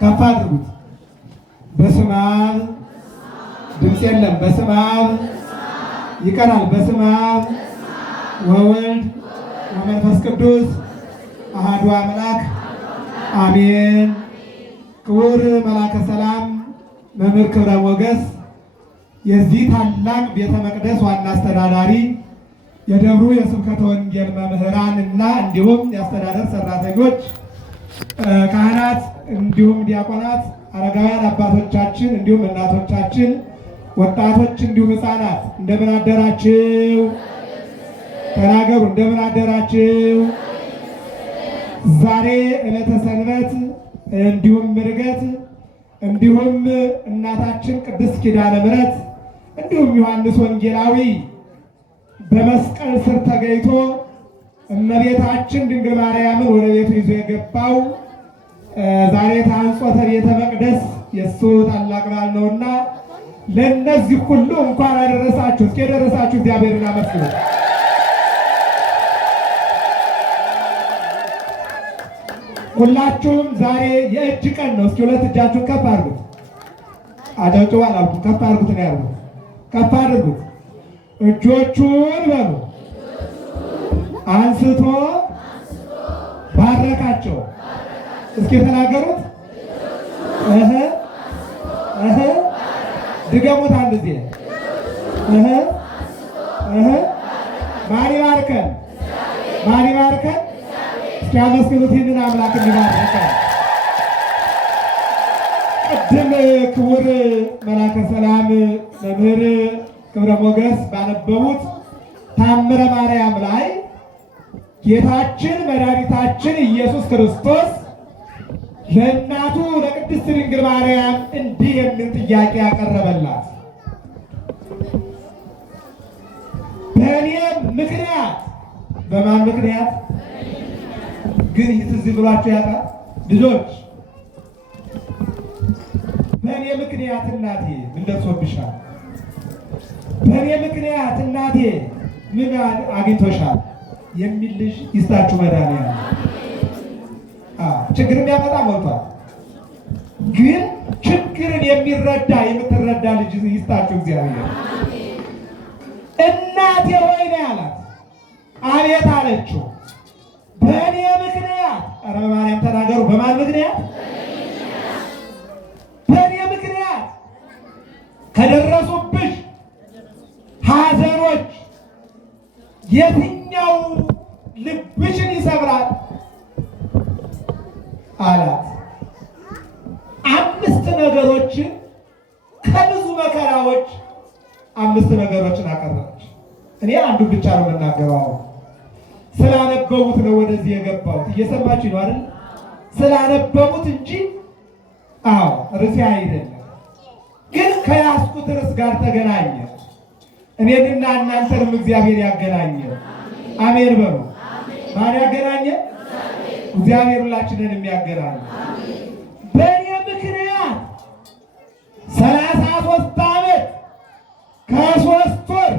ከፍ አድርጉት። በስመ አብ ድምፅ የለም። በስመ አብ ይቀራል። በስመ አብ ወወልድ ወመንፈስ ቅዱስ አሐዱ አምላክ አሜን። ክቡር መላከ ሰላም መምህር ክብረ ሞገስ የዚህ ታላቅ ቤተ መቅደስ ዋና አስተዳዳሪ፣ የደብሩ የስብከተ ወንጌል መምህራን እና እንዲሁም የአስተዳደር ሰራተኞች፣ ካህናት፣ እንዲሁም ዲያቆናት፣ አረጋውያን አባቶቻችን፣ እንዲሁም እናቶቻችን፣ ወጣቶች፣ እንዲሁም ሕፃናት እንደምን አደራችሁ? ተናገሩ። እንደምን አደራችሁ? ዛሬ ዕለተ ሰንበት እንዲሁም ምርገት እንዲሁም እናታችን ቅድስት ኪዳነ ምሕረት እንዲሁም ዮሐንስ ወንጌላዊ በመስቀል ስር ተገኝቶ እመቤታችን ድንግል ማርያምን ወደ ቤቱ ይዞ የገባው ዛሬ ታንጾተ ቤተ መቅደስ የእሱ ታላቅ በዓል ነውና ለእነዚህ ሁሉ እንኳን አደረሳችሁ። እስኪ የደረሳችሁ እግዚአብሔርን አመስግኑ። ሁላችሁም ዛሬ የእጅ ቀን ነው። እስኪ ሁለት እጃችሁን ከፍ አድርጉት። አጨብጭቡ አላልኩም፣ ከፍ አድርጉት ነው ያልኩት። ከፍ አድርጉት። እጆቹን በሉ አንስቶ ባረካቸው። እስኪ ተናገሩት። ድገሙት አንድ ጊዜ። ማን ይባርከን? ማን ይባርከን? እስኪ አመስግኑት ይህንን አምላክ እንዲባርከን። ቅድም ክቡር መላከ ሰላም መምህር ክብረ ሞገስ ባነበቡት ታምረ ማርያም ላይ ጌታችን መድኃኒታችን ኢየሱስ ክርስቶስ ለእናቱ ለቅድስት ድንግል ማርያም እንዲህ የሚል ጥያቄ ያቀረበላት፣ በእኔ ምክንያት። በማን ምክንያት ግን ይህ ትዝ ብሏቸው ያውቃል? ልጆች በእኔ ምክንያት እናቴ ምን ደርሶብሻል? በእኔ ምክንያት እናቴ ምን አግኝቶሻል? የሚል ልጅ ይስጣችሁ መድኃኒዓለም። ችግር የሚያመጣ ሞልቷል። ግን ችግርን የምትረዳ ልጅ ይስጣችሁ እግዚአብሔር። እናቴ ሆይ ነው ያላት። አቤት አለችው። በእኔ ምክንያት። ኧረ በማርያም ተናገሩ። በማን ምክንያት? በእኔ ምክንያት ከደረሱብሽ ሐዘኖች የትኛው ልብሽን ይሰብራል አላት። 5 ነገሮችን ከብዙ መከራዎች 5 ነገሮችን አቀረበች። እኔ አንዱ ብቻ ነው የምናገረው። ስላነበቡት ነው ወደዚህ የገባሁት። እየሰማችሁ ነው አይደል? ስላነበቡት እንጂ ርዕሴ አይደለም። ግን ከያዝኩት ርዕስ ጋር ተገናኘ። እኔንና እናንተንም እግዚአብሔር ያገናኘ። አሜን በሉ። ማን ያገናኘ? እግዚአብሔር ሁላችንን የሚያገናኝ። በእኔ ምክንያት 33 ዓመት ከ3 ወር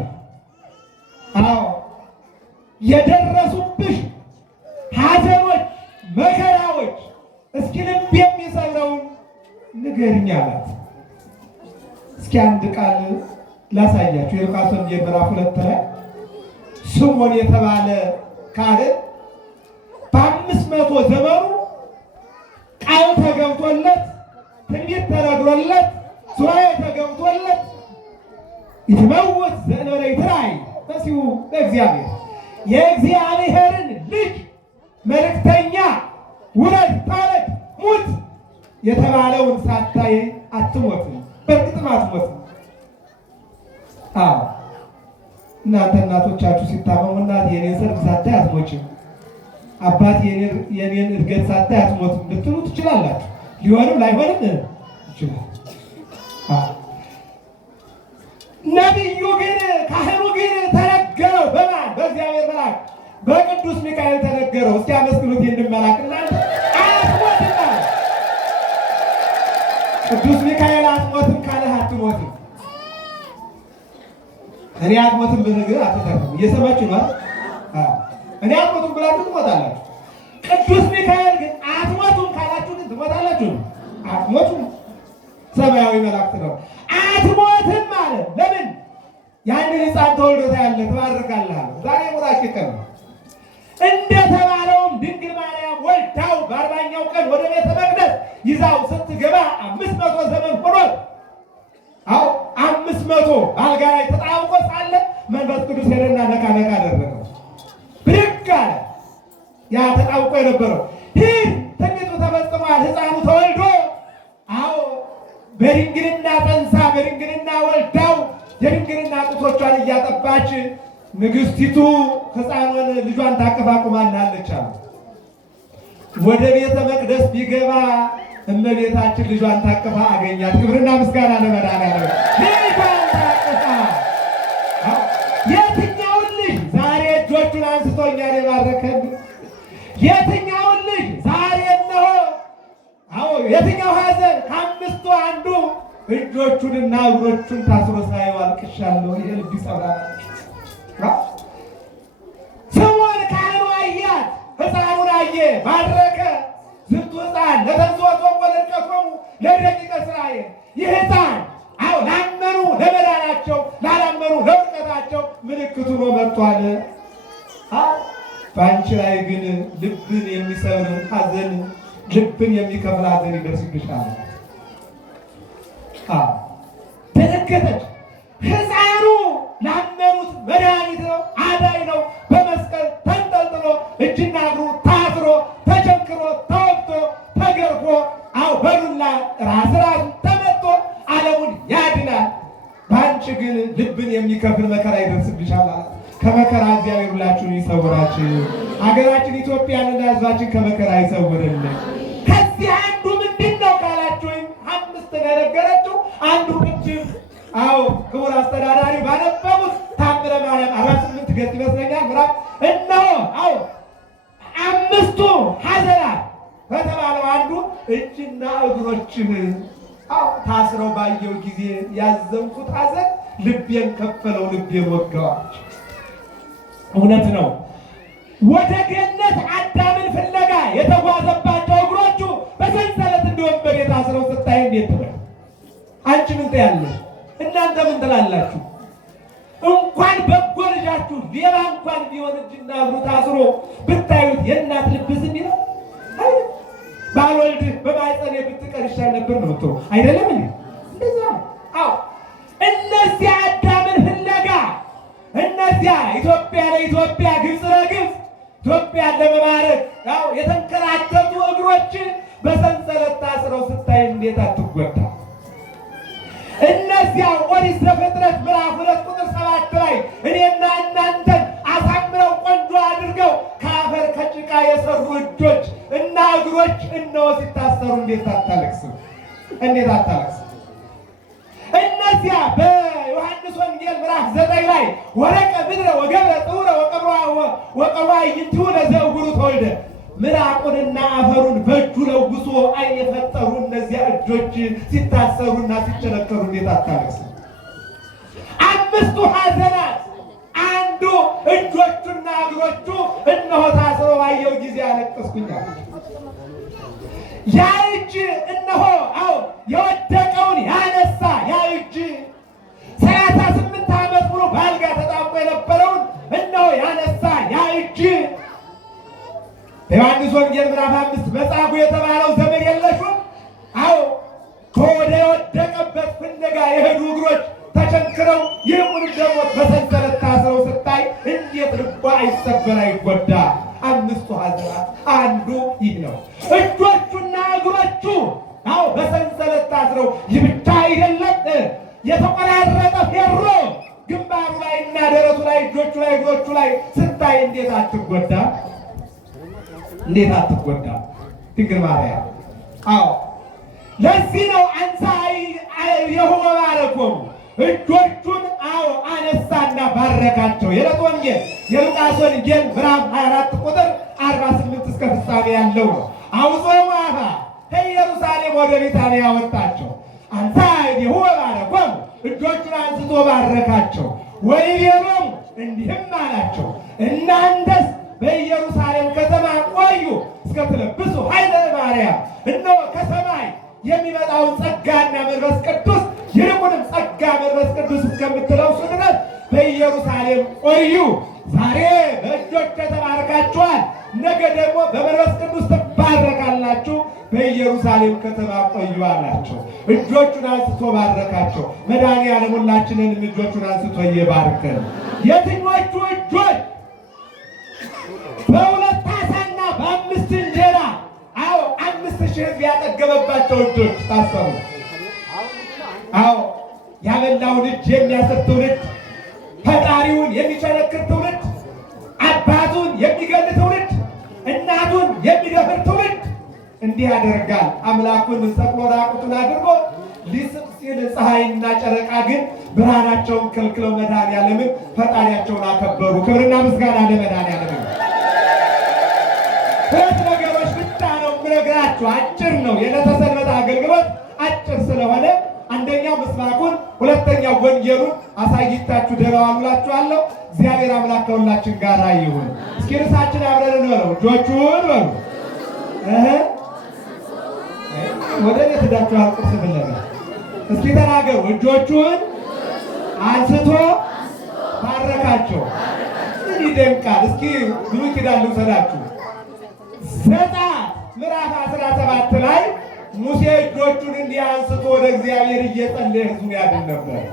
የደረሱብሽ ሐዘኖች፣ መከራዎች እስኪ ልብ የሚሰብረውን ንገሪኝ አላት። እስኪ አንድ ቃል ላሳያችሁ። የሉቃስ ወንጌል ምዕራፍ 2 ላይ ስምዖን የተባለ ካህን በ500 ዘመኑ ቃል ተገብቶለት ትንቢት ተነግሮለት ሱባዔ ተገብቶለት ይትመወት ዘእንበለ ይትራእይ መሲሁ ለእግዚአብሔር የእግዚአብሔርን ልጅ መልእክተኛ ውረድ፣ ታረድ፣ ሙት የተባለውን ሳታይ አትሞትም። በእርግጥም አትሞትም። እናንተ እናቶቻችሁ ሲታመሙ እናት የኔን ሰርግ ሳታይ አትሞችም፣ አባት የኔን እድገት ሳታይ አትሞትም ልትሉ ትችላላችሁ። ሊሆንም ላይሆንም ይችላል። ነቢዩ ግን ካህኑ ግን ተነገረው። በማን? በእግዚአብሔር መልአክ በቅዱስ ሚካኤል ተነገረው። እስኪ አመስግኑት ይህንን መልአክ። እናንተ አትሞትም አለ። ቅዱስ ሚካኤል አትሞትም ካለህ አትሞትም። እኔ አትሞትም ብንግር አትተርፍም። እየሰማችሁ ነው። እኔ አትሞትም ብላችሁ ትሞታላችሁ። ቅዱስ ሚካኤል ግን አትሞቱም ካላችሁ ግን ትሞታላችሁ። አትሞቱም። ሰማያዊ መላእክት ነው። አትሞትም ማለት ለምን? ያንን ሕፃን ተወልዶ ያለ ትባርካለህ። ዛሬ ቡራኬ ቀን ነው። እንደተባለውም ድንግል ማርያም ወልዳው በ40ኛው ቀን ወደ ቤተ መቅደስ ይዛው ስትገባ 500 ዘመን ሆኖት፣ አዎ 500 አልጋ ላይ ተጣብቆ ሳለ መንፈስ ቅዱስ ሄደና ነካ ነካ አደረገው። ብድግ አለ። ያ ተጣብቆ የነበረው ሂድ፣ ትንቢቱ ተፈጽሟል፣ ሕፃኑ ተወልዶ፣ አዎ በድንግልና ጸንሳ በድንግልና ወልዳው የድንግልና ጡቶቿን እያጠባች ንግሥቲቱ ሕፃኑን ልጇን ታቅፋ ቁማናለች አሉ። ወደ ቤተ መቅደስ ቢገባ እመቤታችን ልጇን ታቅፋ አገኛት። ክብርና ምስጋና ለመድኃኒዓለም። ልጇን ታቅፋ የትኛውን ልጅ ዛሬ እጆቹን አንስቶ እኛን የባረከን? የትኛውን ልጅ ዛሬ እነሆ አዎ የትኛው ሐዘን ከአምስቱ አንዱ እጆቹንና እግሮቹን ታስሮ ሳየው አልቅሻለሁ። ይሄ ልብ ይሰብራል። ስምዖን ካህኑ አያት፣ ሕፃኑን አየ፣ ባረከ። ዝንቱ ሕፃን ለተንሥኦቶሙ ወለድቀቶሙ ለደቂቀ እስራኤል። ይህ ሕፃን አዎ ላመኑ ለመዳናቸው፣ ላላመኑ ለውድቀታቸው ምልክት ሆኖ መጥቷል። በአንቺ ላይ ግን ልብን የሚሰብር ሐዘን፣ ልብን የሚከፍል ሐዘን ይደርስብሻል። ተነገረች። ሕፃኑ ላመኑት መድኃኒት ነው፣ አዳኝ ነው። በመስቀል ተንጠልጥሎ እጅና እግሩ ታስሮ ተቸንክሮ ተወግቶ ተገርፎ አው በዱላ ራስ ተመቶ ዓለሙን ያድናል። በአንቺ ግን ልብን የሚከፍል መከራ ይደርስብሻል አላት። ከመከራ እግዚአብሔር ሁላችሁን ይሰውራችሁ። ሀገራችን ኢትዮጵያንና ሕዝባችን ከመከራ ይሰውርልን። ከዚህ አንዱ ምንድን ነው ካላችሁኝ፣ 5 ነገረችው። አንዱ ቅድም አዎ ክቡር አስተዳዳሪ ባነበቡት ታምረ ማርያም 48 ገጽ ይመስለኛል ምዕራፍ እነሆ አዎ 5ቱ ሐዘናት ከተባለው አንዱ እጅና እግሮችን አዎ ታስረው ባየው ጊዜ ያዘንኩት ሐዘን ልቤን ከፈለው፣ ልቤን ወጋዋች። እውነት ነው። ወደ ገነት አዳምን ፍለጋ የተጓዘባቸው እግሮቹ በሰንሰለት እንደ ወንበዴ ታስረው ስታይ እንዴት ትበል? አንቺ ምን ትያለሽ? እናንተ ምን ትላላችሁ? እንኳን በጎ ልጃችሁ ሌባ እንኳን ቢሆን እጅና እግሩ ታስሮ ብታዩት የእናት ልብ ዝም ይላል? ባልወልድ በማኅፀኔ ብትቀር ይሻል ነበር ነው የምትለው አይደለም እንዴ? እንደዛ አዎ እነዚያ አዳምን ፍለጋ እነዚያ ኢትዮጵያ ለኢትዮጵያ ግብፅ ለግብፅ ኢትዮጵያን ለመባረክ ያው የተንከራተቱ እግሮች በሰንሰለት ታስረው ስታይ እንዴት አትጎዳ? እነዚያ ኦሪት ዘፍጥረት ምዕራፍ 2 ቁጥር 7 ላይ እኔና እናንተን አሳምረው ቆንጆ አድርገው ከአፈር ከጭቃ የሰሩ እጆች እና እግሮች እነሆ ሲታሰሩ እንዴት አታለቅስም? እንዴት አታለቅስም? እነዚያ በዮሐንስ ወንጌል ምዕራፍ 9 ላይ ወረቀ ምድረ ወገብረ ጥውረ ወቀብሯ ይንቲሁ ለዘእውሩ ተወልደ ምራቁንና አፈሩን በእጁ ለውሶ ዓይን የፈጠሩ እነዚያ እጆች ሲታሰሩና ሲቸነከሩ እንዴት አታለቅስም? 5ቱ ሐዘናት አንዱ እጆቹና እግሮቹ እነሆ ታስረው ባየው ጊዜ አለቀስኩኛል። ያ እጅ እነሆ አዎ የወደቀውን ያነሳ ያ እጅ 38 ዓመት ሙሉ በአልጋ ተጣብቆ የነበረውን እነሆ ያነሳ ያ እጅ በዮሐንስ ወንጌል ምዕራፍ 5 መጻጉዕ የተባለው ዘመድ የለሹን አዎ ከወደ የወደቀበት ፍለጋ የሄዱ እግሮች ተቸንክረው ይልቁንም ደግሞ በሰንሰለት ታስረው ስታይ እንዴት ልቧ አይሰበር አይጎዳ? 5ቱ ሐዘናት አንዱ ይህ ነው። እጆቹና እግሮቹ አዎ በሰንሰለት ታስረው ይህ ብቻ አይደለም፣ የተቆራረጠ ፌሮ ግንባሩ ላይ እና ደረቱ ላይ እጆቹ ላይ እግሮቹ ላይ ስታይ እንዴት አትጎዳ? እንዴት አትጎዳ ድንግል ማርያም? አዎ ለዚህ ነው አንሳ የሆነ ባረኮሙ እጆቹን አዎ አነሳና ባረካቸው። የዕለት ወንጌል የሉቃስ ወንጌል ምዕራፍ 24 ቁጥር 48 እስከ ፍጻሜ ያለው ነው። አውጾሙ አፋ ከኢየሩሳሌም ወደ ቢታንያ ወጣቸው። አንሳ የሆነ ባረኮሙ እጆቹን አንስቶ ባረካቸው። ወይቤሎሙ እንዲህም አላቸው እናንተስ በኢየሩሳሌም ከተማ ቆዩ እስከ ትለብሱ ኃይለ ማርያም። እነሆ ከሰማይ የሚመጣውን ጸጋና መንፈስ ቅዱስ ይልቁንም ጸጋ መንፈስ ቅዱስ እስከምትለብሱ ድረስ በኢየሩሳሌም ቆዩ። ዛሬ በእጆች ተባርካችኋል፣ ነገ ደግሞ በመንፈስ ቅዱስ ትባረካላችሁ። በኢየሩሳሌም ከተማ ቆዩ አላቸው። እጆቹን አንስቶ ባረካቸው። መድኃኒዓለም ሁላችንንም እጆቹን አንስቶ ይባርከን። የትኞቹ እጆች? በሁለት ዓሣና በ5 እንጀራ 5,000 ሕዝብ ያጠገበባቸው እጆች ታሰሩ። ያበላውን እጅ የሚያስር ትውልድ፣ ፈጣሪውን የሚቸነክር ትውልድ፣ አባቱን የሚገል ትውልድ፣ እናቱን የሚደፍር ትውልድ እንዲህ ያደርጋል። አምላኩን ሰቅሎ ራቁቱን አድርጎ ሊስቅ ሲል ፀሐይና ጨረቃ ግን ብርሃናቸውን ከልክለው መድኃኒዓለምን ፈጣሪያቸውን አከበሩ። ክብርና ምስጋና ለመድኃኒዓለም። ሁለት ነገሮች ብቻ ነው የምነግራችሁ። አጭር ነው የዕለተ ሰንበት አገልግሎት አጭር ስለሆነ አንደኛው ምስባኩን፣ ሁለተኛው ወንጌሉን አሳይታችሁ ደህና ዋሉላችኋለሁ። እግዚአብሔር አምላክ ከሁላችን ጋር ይሁን። እስኪ ርዕሳችን አብረን እንበለው። እጆቹን በሉ ወደ ቤት ሄዳችኋል። ቁርስ ፍለጋ እስኪ ተናገሩ። እጆቹን አንስቶ ባረካቸው። ምን ይደንቃል! እስኪ ብሉይ ኪዳን ልውሰዳችሁ። ዘጸአት ምዕራፍ 17 ላይ ሙሴ እጆቹን እንዲህ አንስቶ ወደ እግዚአብሔር እየጸለየ ሕዝቡን ያድን ነበር።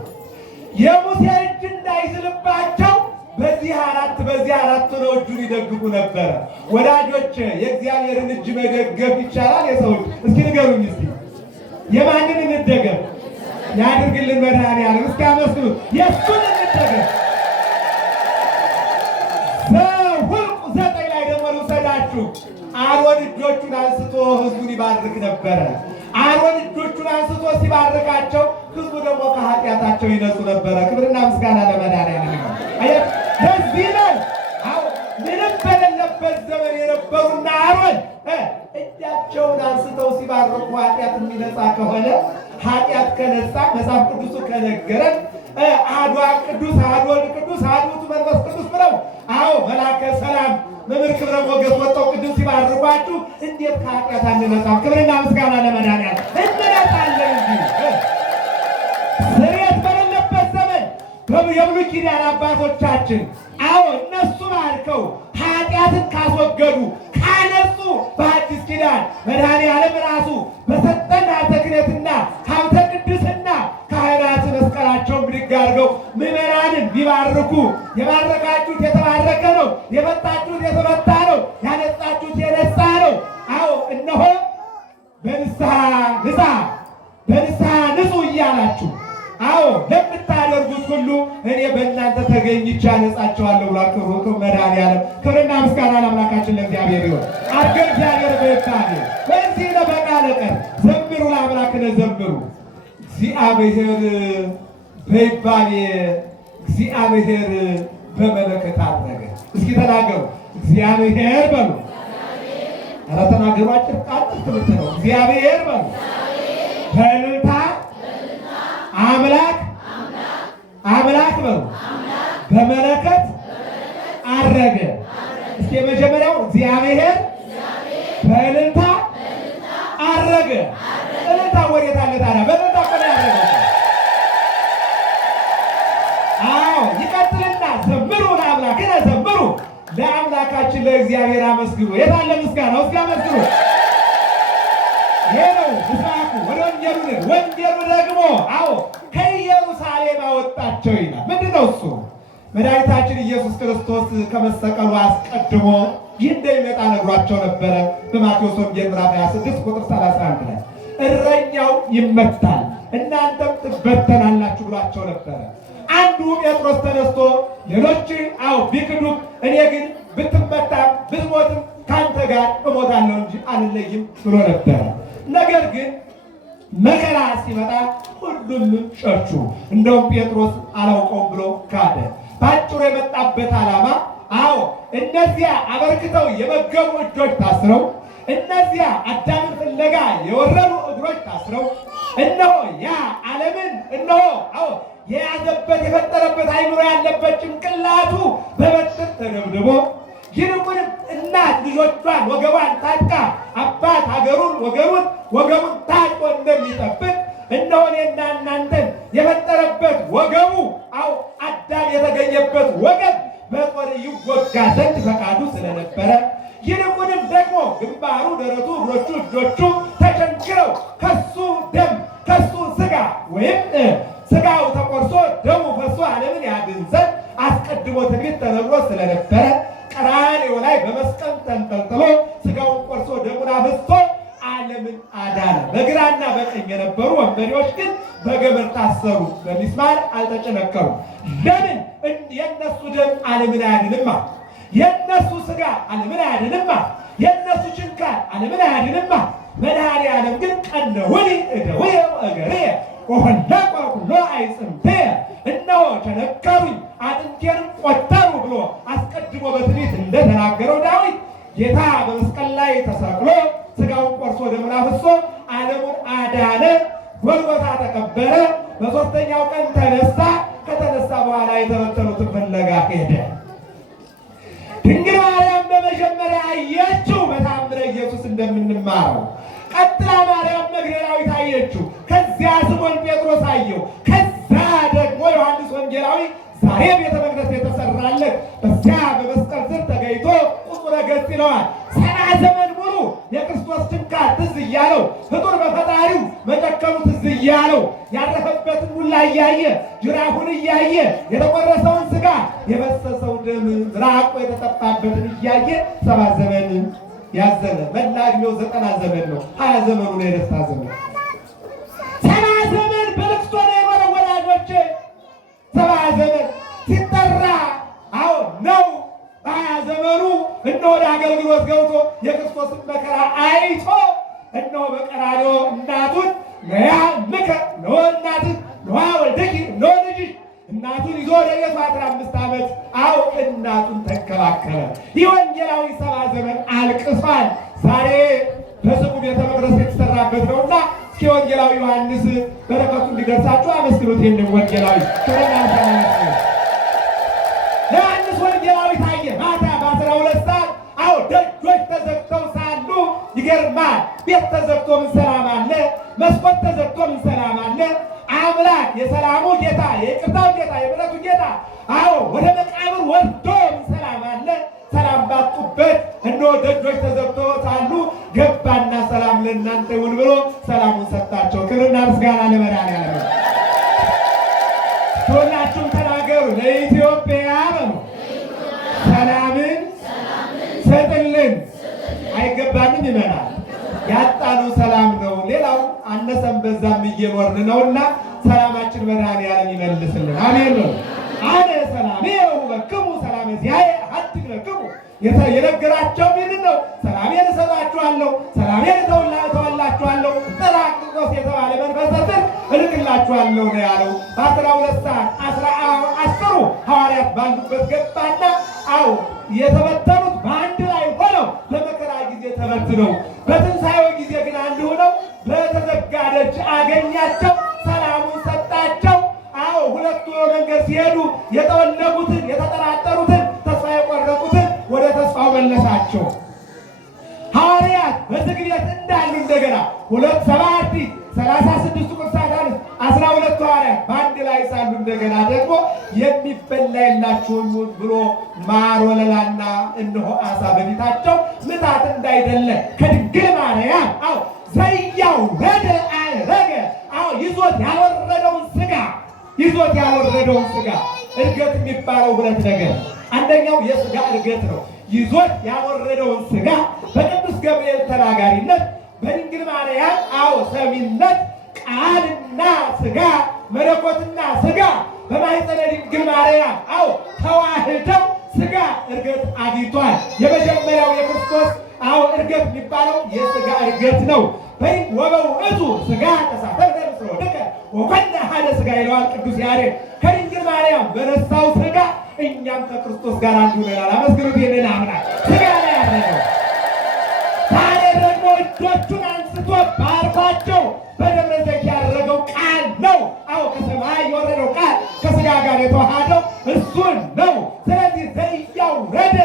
የሙሴ እጅ እንዳይዝልባቸው በዚህ አራት ነው እጁን ይደግፉ ነበረ። ወዳጆች የእግዚአብሔርን እጅ መደገፍ ይቻላል? የሰው እጅ እስኪ ንገሩኝ። እስኪ የማንን እንደገፍ? ያድርግልን መድኃኒዓለም። እስኪ አመስግኑት። የእሱን እንደገፍ። ዘኍልቍ 9 ላይ ደግሞ ልውሰዳችሁ። አሮን እጆቹን አንስቶ ሕዝቡን ይባርክ ነበረ። አሮን እጆቹን አንስቶ ሲባርካቸው ሕዝቡ ደግሞ ከኃጢአታቸው ይነጹ ነበረ። ክብርና ምስጋና ለመድኃኒዓለም። ለዚህ ነው ምንም በሌለበት ዘመን የነበሩና አሮን እጃቸውን አንስተው ሲባርኩ ኃጢአት የሚነጻ ከሆነ ኃጢአት ከነጻ መጽሐፍ ቅዱሱ ከነገረን አሐዱ ቅዱስ አሐዱ ወልድ ቅዱስ አሐዱ ውእቱ መንፈስ ቅዱስ ብለው መላከ ሰላም መምህር ክብረ ሞገስ ወጣው ቅዱስ ሲባርኳችሁ እንዴት ከኃጢአት አንነጻም? ክብርና ምስጋና ለመድኃኒዓለም። እንነጻለን እንጂ ስርየት በሌለበት ዘመን የብሉይ ኪዳን አባቶቻችን እነሱ ባርከው ኃጢአትን ካስወገዱ ካነጹ በአዲስ ኪዳን መድኃኒዓለም ራሱ በሰጠን ሀብተ ክህነትና ሀብተ ቅድስና ካህናት መስቀላቸውን ብድግ አድርገው ምዕመናንን ቢባርኩ የባረካችሁት የተባረከ ነው፣ የፈታችሁት የተፈታ ነው፣ ያነጻችሁት የነጻ ነው። እነሆ በንስሐ ንጻ በንስሐ ንጹ እያላችሁ ለምታደርጉት ሁሉ እኔ በእናንተ ተገኝቼ አነጻቸዋለሁ ብሏል። ክብሩ መድኃኒዓለም። ክብርና ምስጋና ለአምላካችን ለእግዚአብሔር ይሁን። አድገን እግዚአብሔር በይታኔ በዚህ ለበቃለ ቀን ዘምሩ ለአምላክነ ዘምሩ እግዚአብሔር በይባቤ እግዚአብሔር በመለከት አረገ። እስኪ ተናገሩ። እግዚአብሔር በሉ። ኧረ ተናገሩ። አጭር ቃል ትምህርት ነው። እግዚአብሔር በሉ። በእልልታ አምላክ በሉ። በመለከት አረገ። እስኪ የመጀመሪያው እግዚአብሔር በእልልታ አረገ። እልልታ ወዴት አለ ታዲያ? በእልልታ እኮ ነው ያረገው። ይቀጥልና ዘምሩ ለአምላክነ ዘምሩ፣ ለአምላካችን ለእግዚአብሔር አመስግኑ። የት አለ ምስጋናው? እስኪ አመስግኑ። ይሄ ነው ምስራቁ። ወደ ወንጌሉ ደግሞ ከኢየሩሳሌም አወጣቸው ይላል። ምንድን ነው እሱ? መድኃኒታችን ኢየሱስ ክርስቶስ ከመሰቀሉ አስቀድሞ ይህ እንደሚመጣ ነግሯቸው ነበረ። በማቴዎስ ወንጌል ምዕራፍ 26 ቁጥር 31 ላይ እረኛው ይመታል እናንተም ትበተናላችሁ ብሏቸው ነበረ። አንዱ ጴጥሮስ ተነስቶ ሌሎች ቢክዱም እኔ ግን ብትመታም ብትሞትም ከአንተ ጋር እሞታለሁ እንጂ አልለይም ብሎ ነበረ። ነገር ግን መከራ ሲመጣ ሁሉም ሸሹ። እንደውም ጴጥሮስ አላውቀውም ብሎ ካደ። ባጭሩ የመጣበት ዓላማ እነዚያ አበርክተው የመገቡ እጆች ታስረው፣ እነዚያ አዳምን ፍለጋ የወረዱ እግሮች ታስረው፣ እነሆ ያ ዓለምን የያዘበት የፈጠረበት አይምሮ ያለበት ጭንቅላቱ በበትር ተደብድቦ ይልቁንም እናት ልጆቿን ወገቧን ታጥቃ አባት ሀገሩን ወገቡን ታጥቆ እንደሚጠብቅ እነሆ እኔና እናንተን የፈጠረበት ወገቡ አዳም የተገኘበት ወገብ በጦር ይወጋ ዘንድ ፈቃዱ ስለነበረ ይልቁንም ደግሞ ግንባሩ፣ ደረቱ፣ እግሮቹ፣ እጆቹ ተቸንክረው ከሱ ደም ከሱ ስጋ ወይም ስጋው ተቆርሶ ደሙ ፈሶ ዓለምን ያድን ዘንድ አስቀድሞ ትንቢት ተነግሮ ስለነበረ ቀራንዮ ላይ በመስቀል ተንጠልጥሎ ስጋውን ቆርሶ ደሙን አፍስሶ ዓለምን አዳነ። በግራና በቀኝ የነበሩ ወንበዴዎች ግን በገመድ ታሰሩ፣ በሚስማር አልተጨነቀሩ። ለምን? የነሱ ደም ዓለምን አያድንማ። የነሱ ስጋ ዓለምን አያድንማ። የነሱ ችንካር ዓለምን አያድንማ። መድኃኔዓለም ግን ቀነውኒ እደውየ ወእገርየ ወሆለቆ ኩሎ አዕጽምትየ፣ እነሆ ቸነከሩኝ አጥንቴንም ቆጠሩ ብሎ አስቀድሞ በትንቢት እንደተናገረው ዳዊት ጌታ በመስቀል ላይ ተሰቅሎ ስጋውን ቆርሶ ደሙን አፍስሶ ዓለሙን አዳነ። ጎልጎታ ተቀበረ። በሦስተኛው ቀን ተነሳ። ከተነሳ በኋላ የተበተኑትን ፍለጋ ሄደ። ድንግል ማርያም በመጀመሪያ አየችው፣ በተአምረ ኢየሱስ እንደምንማረው። ቀጥላ ማርያም መግደላዊት አየችው። ከዚያ ስምዖን ጴጥሮስ አየው። ከዛ ደግሞ ዮሐንስ ወንጌላዊ ዛሬ ቤተ መቅደስ የተሰራለት በዚያ በመስቀል ስር ተገኝቶ ቁጥረ ገጽ ይለዋል። 70 ዘመን ሙሉ የክርስቶስ ችንካር ትዝ እያለው ፍጡር በፈጣሪው መጨከኑ ትዝ እያለው ያረፈበትን ሁላ እያየ ጅራፉን እያየ የተቆረሰውን ስጋ የፈሰሰው ደም ራቆ የተጠፋበትን እያየ 70 ዘመን ያዘነ። መላ ዕድሜው 90 ዘመን ነው። 20 ዘመኑ ነው የደስታ ዘመን። 70 ዘመን በልቅሶ ነው የኖረው ወላጆቼ። 70 ዘመን ሲጠራ ነው። 20 ዘመኑ እነሆ ወደ አገልግሎት ገብቶ የክርስቶስን መከራ አይቶ እነሆ በቀራንዮ እናቱን ነያ ምከ ነው እናትህ ነዋ ወልደኪ ነው ልጅሽ እናቱን ይዞ ወደ ቤቱ 15 ዓመት እናቱን ተከላከለ። ይህ ወንጌላዊ 70 ዘመን አልቅሷል። ዛሬ በስሙ ቤተ መቅደስ የተሰራበት ነውና እስኪ ወንጌላዊ ዮሐንስ በረከቱ እንዲደርሳችሁ አመስግኑት። ይህንን ወንጌላዊ ዮሐንስ ወንጌላዊ ታየ ማታ በ12 ሰዓት ደጆች ተዘግተው ሳሉ ይገርማል። ቤት ተዘግቶ ምን ሰላም አለ? መስኮት ተዘግቶ ምን ሰላም አለ? አምላክ የሰላሙ ጌታ የይቅርታው ጌታ የምሕረቱ ጌታ ወደ መቃብር ወርዶ ምን ሰላም አለ? ሰላም ባጡበት እነሆ ደጆች ተዘግቶ ሳሉ ገባና ሰላም ለእናንተ ይሁን ብሎ ሰላሙን ሰጣቸው። ክብርና ምስጋና ለመድኃኔዓለም። ሁላችሁም ተናገሩ። ለኢትዮጵያ በሉ ሰላምን ሰጥልን። አይገባንም ይመናል። ያጣነው ሰላም ነው። ሌላው አነሰም በዛም እየኖርን ነውና ሰላማችን መድኃኔዓለም ይመልስልን። አሜን ነው። አነ ሰላሜ ወበክሙ ሰላም ዚአየ አሐድግ ለክሙ የነገራቸው ይህንን ነው። ሰላሜን እሰጣችኋለሁ፣ ሰላሜን እተውላችኋለሁ፣ ጰራቅሊጦስ የተባለ መንፈስ እልክላችኋለሁ ነው ያለው። በ12 ሰዓት 10 ሐዋርያት ባሉበት ገባና የተበተኑት በአንድ ላይ ሆነው በመከራ ጊዜ ተበትነው በትንሣኤው ጊዜ ግን አንድ ሆነው በተዘጋ ደጅ አገኛቸው፣ ሰላሙን ሰጣቸው። ሁለቱ መንገድ ሲሄዱ የተወለጉትን የተጠራጠሩትን ተስፋ የቆረጡትን ወደ ተስፋው መለሳቸው። ሐዋርያት በዝግ ቤት እንዳሉ እንደገና 36 ቅዱሳን 12 ሐዋርያት በአንድ ላይ ሳሉ እንደገና ደግሞ የሚበላ የላችሁም ብሎ ማር ወለላና እነሆ ዓሣ በፊታቸው ምታት እንዳይደለ ከድንግል ማርያም ዘያወረደ አረገ ይዞት ያልወረደውን ስጋ እርገት የሚባለው ሁለት ነገር፣ አንደኛው የስጋ እርገት ነው። ይዞት ያልወረደውን ስጋ በቅዱስ ገብርኤል ተናጋሪነት በድንግል ማርያም ሰሚነት ቃልና ስጋ መለኮትና ስጋ በማኅፀነ ድንግል ማርያም ተዋህደው ስጋ እርገት አግኝቷል። የመጀመሪያው የክርስቶስ እርገት የሚባለው የስጋ እርገት ነው። ወበውእቱ ስጋ ተሳተፈ ምስለ ወደቀ ወኮነ ሀደ ስጋ ይለዋል ቅዱስ ያሬድ። ከድንግል ማርያም በነሳው ስጋ እኛም ከክርስቶስ ጋር አንድ ሆነናል። አመስግኑት። ይህንን አምላክ ስጋ ላይ ያደረገው ዛሬ ደግሞ እጆቹን አንስቶ ባርኳቸው በደብረ ዘይት ያደረገው ቃል ነው። ከሰማይ የወረደው ቃል ከስጋ ጋር የተዋሃደው እሱን ነው። ስለዚህ ዘያወረደ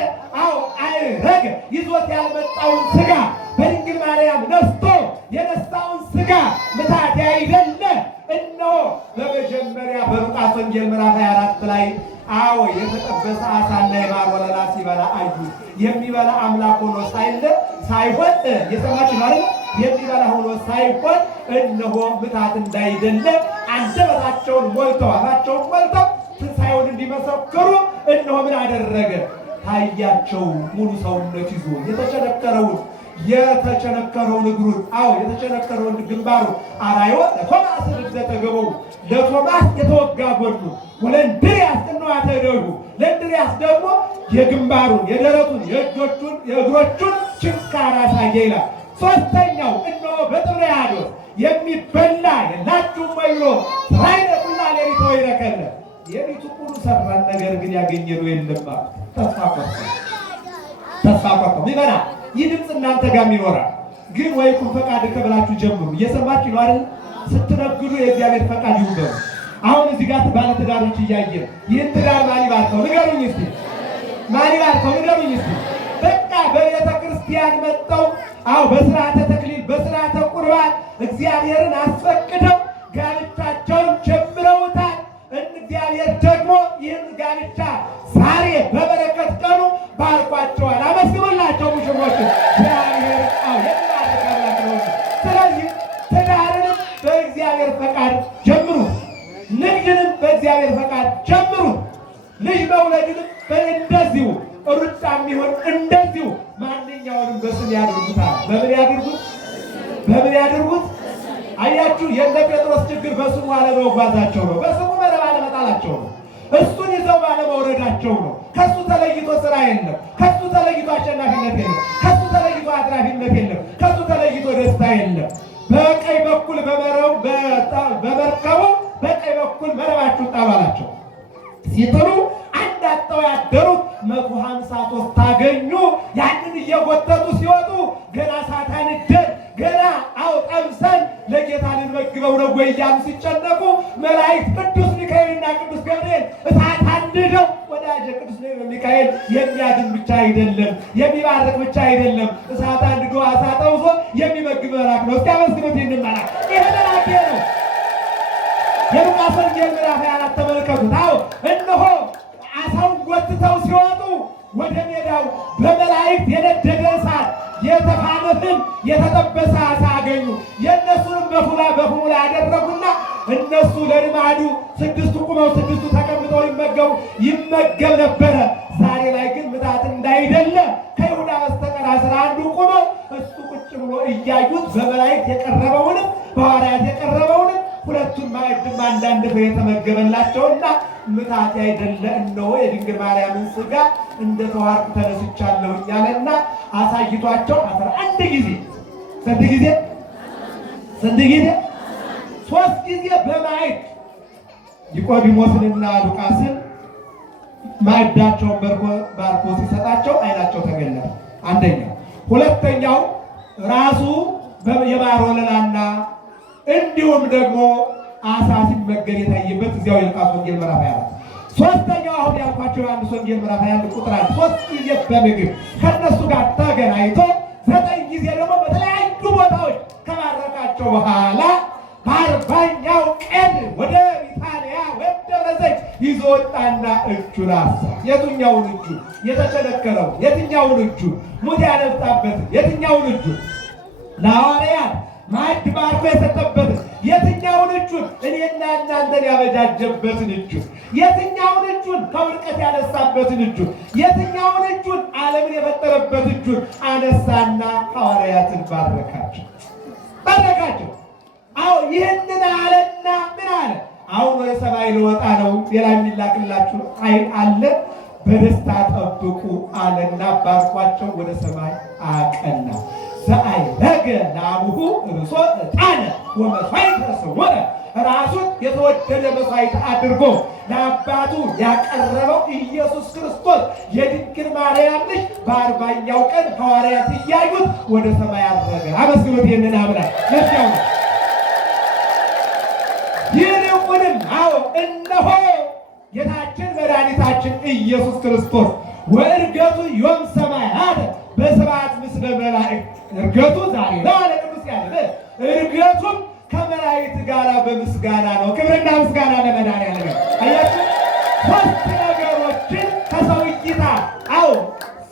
ምታት ያይደለ እነሆ በመጀመሪያ በሉቃስ ወንጌል ምዕራፍ 24 ላይ አዎ የተጠበሰ አሳና የማር ወለላ ሲበላ አዩ። የሚበላ አምላክ ሆኖ ሳይሆን የሰማችሁ ማለት የሚበላ ሆኖ ሳይሆን እነሆ ምታት እንዳይደለ አንደበታቸውን ሞልተው አፋቸውን ሞልተው ትንሣኤውን እንዲመሰክሩ እነሆ ምን አደረገ? ታያቸው። ሙሉ ሰውነት ይዞ የተቸነከረውን እግሩን የተቸነከረውን ግንባሩ አራዮ ለቶማስ እንደተገበው ለቶማስ የተወጋ ጎኑ ወለእንድርያስ ቅንዋተ እደጉ ለእንድርያስ ደግሞ የግንባሩን የደረቱን የእግሮቹን ችንካር አሳየ ይላል። ሦስተኛው እነሆ በጥብርያዶስ የሚበላ የላችሁም ወይ ብሎ ራይነ ኩላ ሌሊት ወይረከለ የቤቱ ሁሉ ሰራን፣ ነገር ግን ያገኘነው የለም። ተስፋ ቆርጦ ይበላ። ይህ ድምፅ እናንተ ጋርም ይኖራል። ግን ወይኩን ፈቃድ ከብላችሁ ጀምሩ። እየሰማችሁ ነው አይደል? ስትነግዱ የእግዚአብሔር ፈቃድ ይሁን በሉ። አሁን እዚህ ጋር ባለ ትዳሮች እያየን ይህን ትዳር ማን ይባርከው ንገሩኝ እስቲ። ማን ይባርከው ንገሩኝ እስቲ። በቃ በቤተ ክርስቲያን መጥተው በስርዓተ ተክሊል በስርዓተ ቁርባን እግዚአብሔርን አስፈቅደው ጋብቻቸውን ጀምረውታል። እግዚአብሔር ደግሞ ይህን ጋብቻ ዛሬ በበረከት ቀኑ ባርኳቸዋል። አመስግኑላቸው ሙሽሮች። እግዚአብሔር የተባረከላቸው። ስለዚህ ትዳርንም በእግዚአብሔር ፈቃድ ጀምሩ፣ ንግድንም በእግዚአብሔር ፈቃድ ጀምሩ፣ ልጅ መውለድንም እንደዚሁ ሩጫ የሚሆን እንደዚሁ ማንኛውንም በስም ያድርጉታል። በምን ያድርጉት? አያችሁ፣ የእነ ጴጥሮስ ችግር በስሙ አለመጓዛቸው ነው። በስሙ መረብ አለመጣላቸው ነው። እሱን ይዘው ባለመውረዳቸው ነው። ከሱ ተለይቶ ስራ የለም። ከሱ ተለይቶ አሸናፊነት የለም። ከሱ ተለይቶ አትራፊነት የለም። ከሱ ተለይቶ ደስታ የለም። በቀኝ በኩል በመርከቡ በቀኝ በኩል መረባችሁን ጣሏላቸው። ሲጥሉ አንድ አጥተው ያደሩት 153 ታገኙ። ያንን እየጎተቱ ሲወጡ ገና ሳታንደድ ገና ጠብሰን ለጌታ ልንመግበው ነው ወይ እያሉ ሲጨነቁ መላእክት ቅዱስ ሚካኤልና ቅዱስ ገብርኤል እሳት አንድደው ወዳጄ ቅዱስ ሚካኤል የሚያድን ብቻ አይደለም፣ የሚባርክ ብቻ አይደለም፣ እሳት አንድዶ አሳ ጠብሶ የሚመግብ መልአክ ነው። እስኪ አመስግኑት ይህንን መልአክ። ይህ መልአክ ነው። የሉቃስ ወንጌል ምዕራፍ 24 ተመልከቱት። እነሆ አሳውን ጎትተው ሲወጡ ወደ ሜዳው በመላእክት የነደደ እሳት የተፋነፍን የተጠበሰ አሳ አገኙ። የእነሱንም በፍሙ ላይ ያደረጉና እነሱ ለልማዱ 6ቱ ቁመው 6ቱ ተቀምጠው ይመገብ ነበረ። ዛሬ ላይ ግን ምታት እንዳይደለ ከይሁዳ በስተቀር 11 ቁመው እሱ ቁጭ ብሎ እያዩት በመላእክት የቀረበውንም በሐዋርያት የቀረበውንም ሁለቱን ማዕድም አንዳንድ ፍሬ የተመገበላቸውና ምታት አይደለ እነሆ የድንግል ማርያምን ሥጋ እንደ ተዋርኩ ተነስቻለሁ እያለና አሳይቷቸው 11 ጊዜ ስንት ጊዜ 3 ጊዜ በማዕድ ኒቆዲሞስንና ሉቃስን ማዕዳቸውን ባርኮ ሲሰጣቸው ዓይናቸው ተገለጠ። አንደኛው። ሁለተኛው ራሱ የማር ወለላና እንዲሁም ደግሞ አሳ ሲመገብ የታየበት እዚያው የሉቃስ ወንጌል ምዕራፍ 24። ሦስተኛው አሁን ያልኳቸው ዮሐንስ ወንጌል ምዕራፍ 21 ቁጥር 1 3 ጊዜ በምግብ ከነሱ ጋር ተገናኝቶ 9 ጊዜ ደግሞ በተለያዩ ቦታዎች ከባረካቸው በኋላ በ40ኛው ቀን ወደ ቢታንያ ወደ ደብረ ዘይት ይዞ ወጣና እጁን አሳ። የትኛውን እጁ? የተቸነከረው የትኛውን እጁ? ሙት ያነጻበትን የትኛውን እጁ? ለሐዋርያት ማዕድ ባርኮ የሰጠበትን የትኛውን እጁን? እኔና እናንተን ያበጃጀበትን እጁን። የትኛውን እጁን? ከውድቀት ያነሳበትን እጁን። የትኛውን እጁን? ዓለምን የፈጠረበት እጁን አነሳና ሐዋርያትን ባረካቸው። ይህንን አለና ምን አለ? አሁን ወደ ሰማይ ልወጣ ነው፣ ሌላ የሚላክላችሁ ኃይል አለ፣ በደስታ ጠብቁ አለና ባርኳቸው ወደ ሰማይ አቀና። ዘአይረገ ለአቡሁ ርእሶ ዕጣነ ወመሥዋዕተ ስውረ፣ ራሱን የተወደደ መሥዋዕት አድርጎ ለአባቱ ያቀረበው ኢየሱስ ክርስቶስ የድንግል ማርያም ልጅ በ40ኛው ቀን ሐዋርያት እያዩት ወደ ሰማይ አረገ። አመስግኖት ይህንን አምላክ ለዚያው ነው። ይልቁንም እነሆ ጌታችን መድኃኒታችን ኢየሱስ ክርስቶስ ወዕርገቱ ዮም ሰማያት በስብሐት ምስለ መላእክት። ዕርገቱ ዛሬ ነው አለ ቅዱስ ያሬድ። ዕርገቱም ከመላእክት ጋር በምስጋና ነው። ክብርና ምስጋና ለመድኃኒዓለም። አያችሁ ሶስት ነገሮችን ከሰው እይታ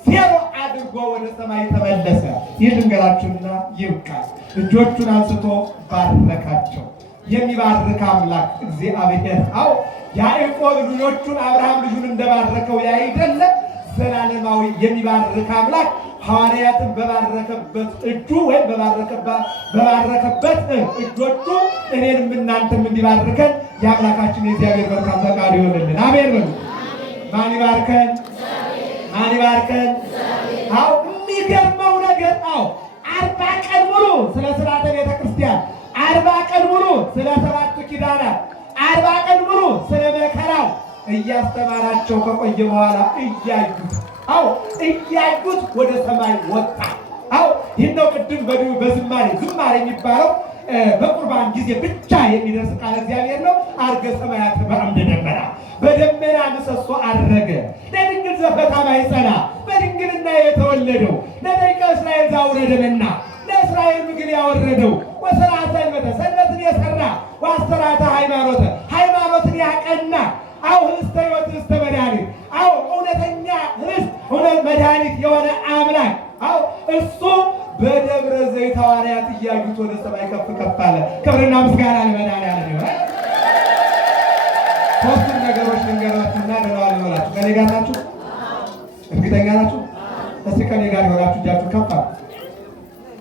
ዜሮ አድርጎ ወደ ሰማይ ተመለሰ። ይህ ልንገራችሁና ይብቃል። እጆቹን አንስቶ ባረካቸው። የሚባርክ አምላክ እግዚአብሔር ያዕቆብ ልጆቹን አብርሃም ልጁን እንደባረከው ያይደለ ዘላለማዊ የሚባርክ አምላክ ሐዋርያትን በባረከበት እጁ ወይም በባረከበት እጆቹ እኔንም እናንተም እንዲባርከን የአምላካችን የእግዚአብሔር መልካም ፈቃዱ ይሆንልን። አሜን በሉ። ማን ይባርከን? ማን ይባርከን? የሚገርመው ነገር 40 ቀን ሙሉ ስለ ሥርዓተ ቤተ ክርስቲያን፣ 40 ቀን ሙሉ ስለ 7ቱ ኪዳናት፣ 40 ቀን ሙሉ ስለ መከራው እያስተማራቸው ከቆየ በኋላ እያዩት ወደ ሰማይ ወጣ። ይህ ነው ቅድም በዝማሬ የሚባለው በቁርባን ጊዜ ብቻ የሚደርስ ቃል እግዚአብሔር ነው። አርገ ሰማያት በአምደ ደመና፣ በደመና ምሰሶ አረገ። ለድንግል ዘፈታ ማኅፀና በድንግልና የተወለደው ለደቂቀ እስራኤል ዘአውረደመና ለእስራኤል ምግብ ያወረደው ወሥርዓተ ሰንበትን የሠራ ወአስተርአተ ሃይማኖትን ያቀና ህብስተ ሕይወት ህብስተ መድኃኒት እውነተኛ ህብስት እውነት መድኃኒት የሆነ አምላክ እሱ በደብረ ዘይት ሐዋርያት እያዩት ወደ ሰማይ ከፍ ከፍ አለ። ክብርና ምስጋና ለመድኃኒዓለም ይሆናል። ሶስቱን ነገሮች ልንገራችሁና ደህና ልበላችሁ። ከኔ ጋር ናችሁ? እርግጠኛ ናችሁ? እስቲ ከኔ ጋር የሆናችሁ እጃችሁን ከፍ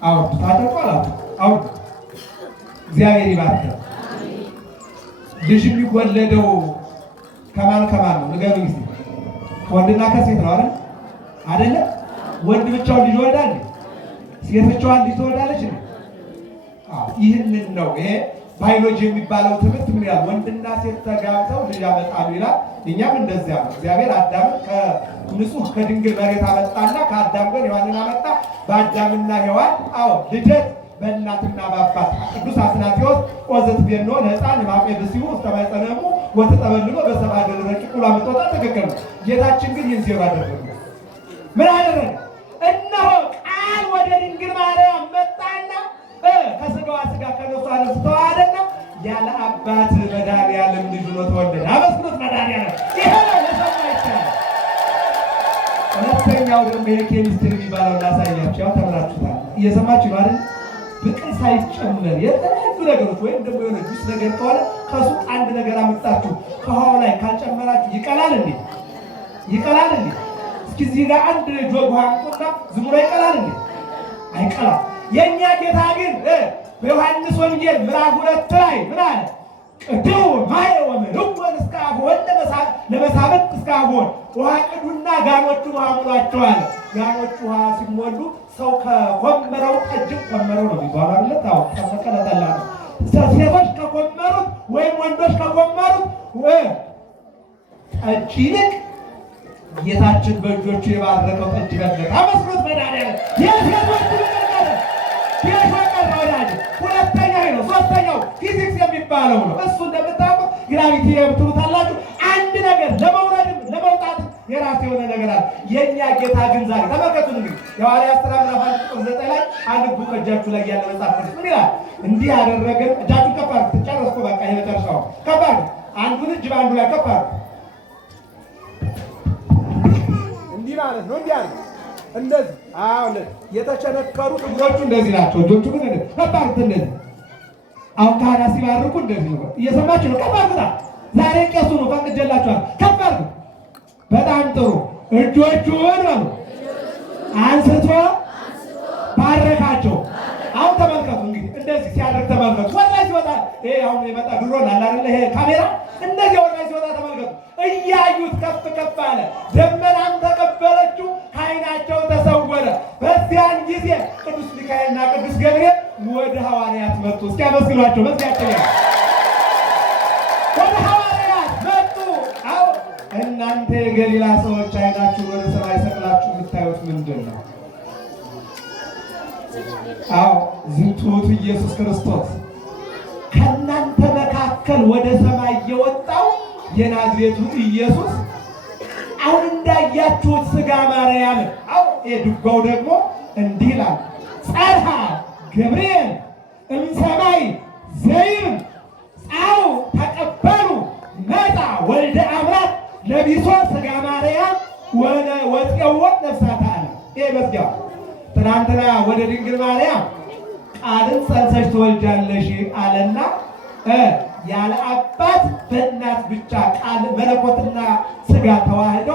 አውርዱ። ታጠቁ አላችሁ? አውርዱ። እግዚአብሔር ይባርክ። ልጅ የሚወለደው ከማን ነው? ንገሩኝ እስቲ። ወንድና ከሴት ነው አይደል? አይደለ? ወንድ ብቻውን ልጅ ይወልዳል? ሴት ብቻዋን ልጅ ትወልዳለች? ይህንን ነው ይሄ ባዮሎጂ የሚባለው ትምህርት ምን ይላል? ወንድና ሴት ተጋብተው ልጅ ያመጣሉ ይላል። እኛም እንደዚያ ነው። እግዚአብሔር አዳምን ከንጹህ ከድንግል መሬት አመጣና ከአዳም ጋር ሔዋንን አመጣ። በአዳምና ሔዋን ልደት በእናትና በአባት ቅዱስ አትናቴዎስ ኦዘት ቤኖ ለሕፃን ማቄ ብሲሁ ተማይጸነሙ ወተጠበልሎ በሰባ ደረቅ ቁላ መጥቶታ ትክክል ነው። ጌታችን ግን ይህን ዜሮ አደረገ። ምን አደረገ? እነሆ ቃል ወደ ድንግል ማርያም መጣና ከስጋዋ ስጋ ከነፍሷ ነፍስ ተዋሃደና ያለ አባት መድኃኒዓለም ልጅ ሆኖ ተወለደ። አመስግኑት መድኃኒዓለም። ይሄ ነው ለሰማ ይቻላል። ሁለተኛው ደግሞ የኬሚስትሪ የሚባለው ላሳያችሁ። ያው ተምራችሁታል፣ እየሰማችሁ ነው አይደል? ብቅል ሳይጨመር የተለያዩ ነገሮች ወይም ደግሞ የሆነ ጁስ ነገር ከሆነ ከሱቅ አንድ ነገር አመጣችሁ ከውሃው ላይ ካልጨመራችሁ ይቀላል እንዴ? ይቀላል እንዴ? እስኪ እዚህ ጋር አንድ ጆግ ውሃ አምጡና ዝም ብሎ ይቀላል እንዴ? አይቀላም። የእኛ ጌታ ግን በዮሐንስ ወንጌል ምዕራፍ 2 ላይ ምን አለ? ቅድው ማየ ወመልወን እስከ አብሆን ለመሳበቅ እስከ አብሆን ውሃ ቅዱና ጋኖቹን ውሃ ሙሏቸው አለ። ጋኖቹ ውሃ ሲሞሉ ሰው ከኮመረው ጠጅም ኮመረው ነው የሚባለው አይደል? ታው ተመቀለጠላ ነው። ሴቶች ከኮመሩት ወይም ወንዶች ከኮመሩት ጠጅ ይልቅ ጌታችን በእጆቹ የባረከው ጠጅ በለጠ። አመስግኑት መድኃኒዓለም። የሴቶች ሁለተኛ ነው። ሶስተኛው ፊዚክስ የሚባለው ነው። እሱ እንደምታውቁት ግራቪቲ የምትሉታላችሁ። አንድ ነገር ለመውረድም ለመውጣትም የራሱ የሆነ ነገር አለ። የእኛ ጌታ ግን ዛሬ ተመልከቱን። እንግዲህ የሐዋርያት ሥራ ምዕራፍ 1 ላይ አንድ ቡክ እጃችሁ ላይ ያለ መጽሐፍ ቅዱስ ምን ይላል? እንዲህ ያደረገን እጃችሁ ከፍ አድርጉ። ትጨረስኩ በቃ የመጨረሻው ከፍ አድርጉ። አንዱን እጅ በአንዱ ላይ ከፍ አድርጉ። እንዲህ ማለት ነው። እንዲህ አለ እንደዚህ የተቸነከሩ እግሮቹ እንደዚህ ናቸው። እጆቹ ግን ከፍ አድርጉት። እንደዚህ አሁን ካህናት ሲባርኩ እንደዚህ ነው። እየሰማችሁ ነው? ከፍ አድርጉታ። ዛሬ ቄሱ ነው ፈቅጄላችኋል። ከፍ አድርጉ። በጣም ጥሩ። እጆቹን አንስቶ ባረካቸው። አሁን ተመልከቱ እንግዲህ እንደዚህ ሲያደርግ ተመልከቱ። ወላሂ ሲወጣ ይሄ አሁን የመጣ ድሮ አለ አይደል? ይሄ ካሜራ እንደዚህ ወላሂ ሲወጣ ተመልከቱ። እያዩት ከፍ ከፍ አለ። ደመናም ተቀበለችው፣ ከዓይናቸው ተሰወረ። በዚያን ጊዜ ቅዱስ ሚካኤልና ቅዱስ ገብርኤል ወደ ሐዋርያት መጡ። እስኪ አመስግኗቸው። በዚያቸው ወደ ሐዋርያት መጡ። እናንተ የገሊላ ሰዎች ዓይናችሁን ወደ ሰማይ ሰቅላችሁ የምታዩት ምንድን ነው? ዝንቱ ውእቱ ኢየሱስ ክርስቶስ ከእናንተ መካከል ወደ ሰማይ የወጣው የናዝሬቱ ኢየሱስ አሁን እንዳያችሁት ሥጋ ማርያምን ድጓው ደግሞ እንዲህ ይላል። ጸርሐ ገብርኤል እምሰማይ ዘይም ጻው ተቀበሉ መጣ ወልደ አምላክ ለቢሶ ሥጋ ማርያም ወፄዎ ነፍሳተ ዓለም። ይሄ መዝጊያው ትናንትና ወደ ድንግል ማርያም ቃልን ጸንሰሽ ትወልጃለሽ አለና ያለ አባት በእናት ብቻ ቃል መለኮትና ሥጋ ተዋህዶ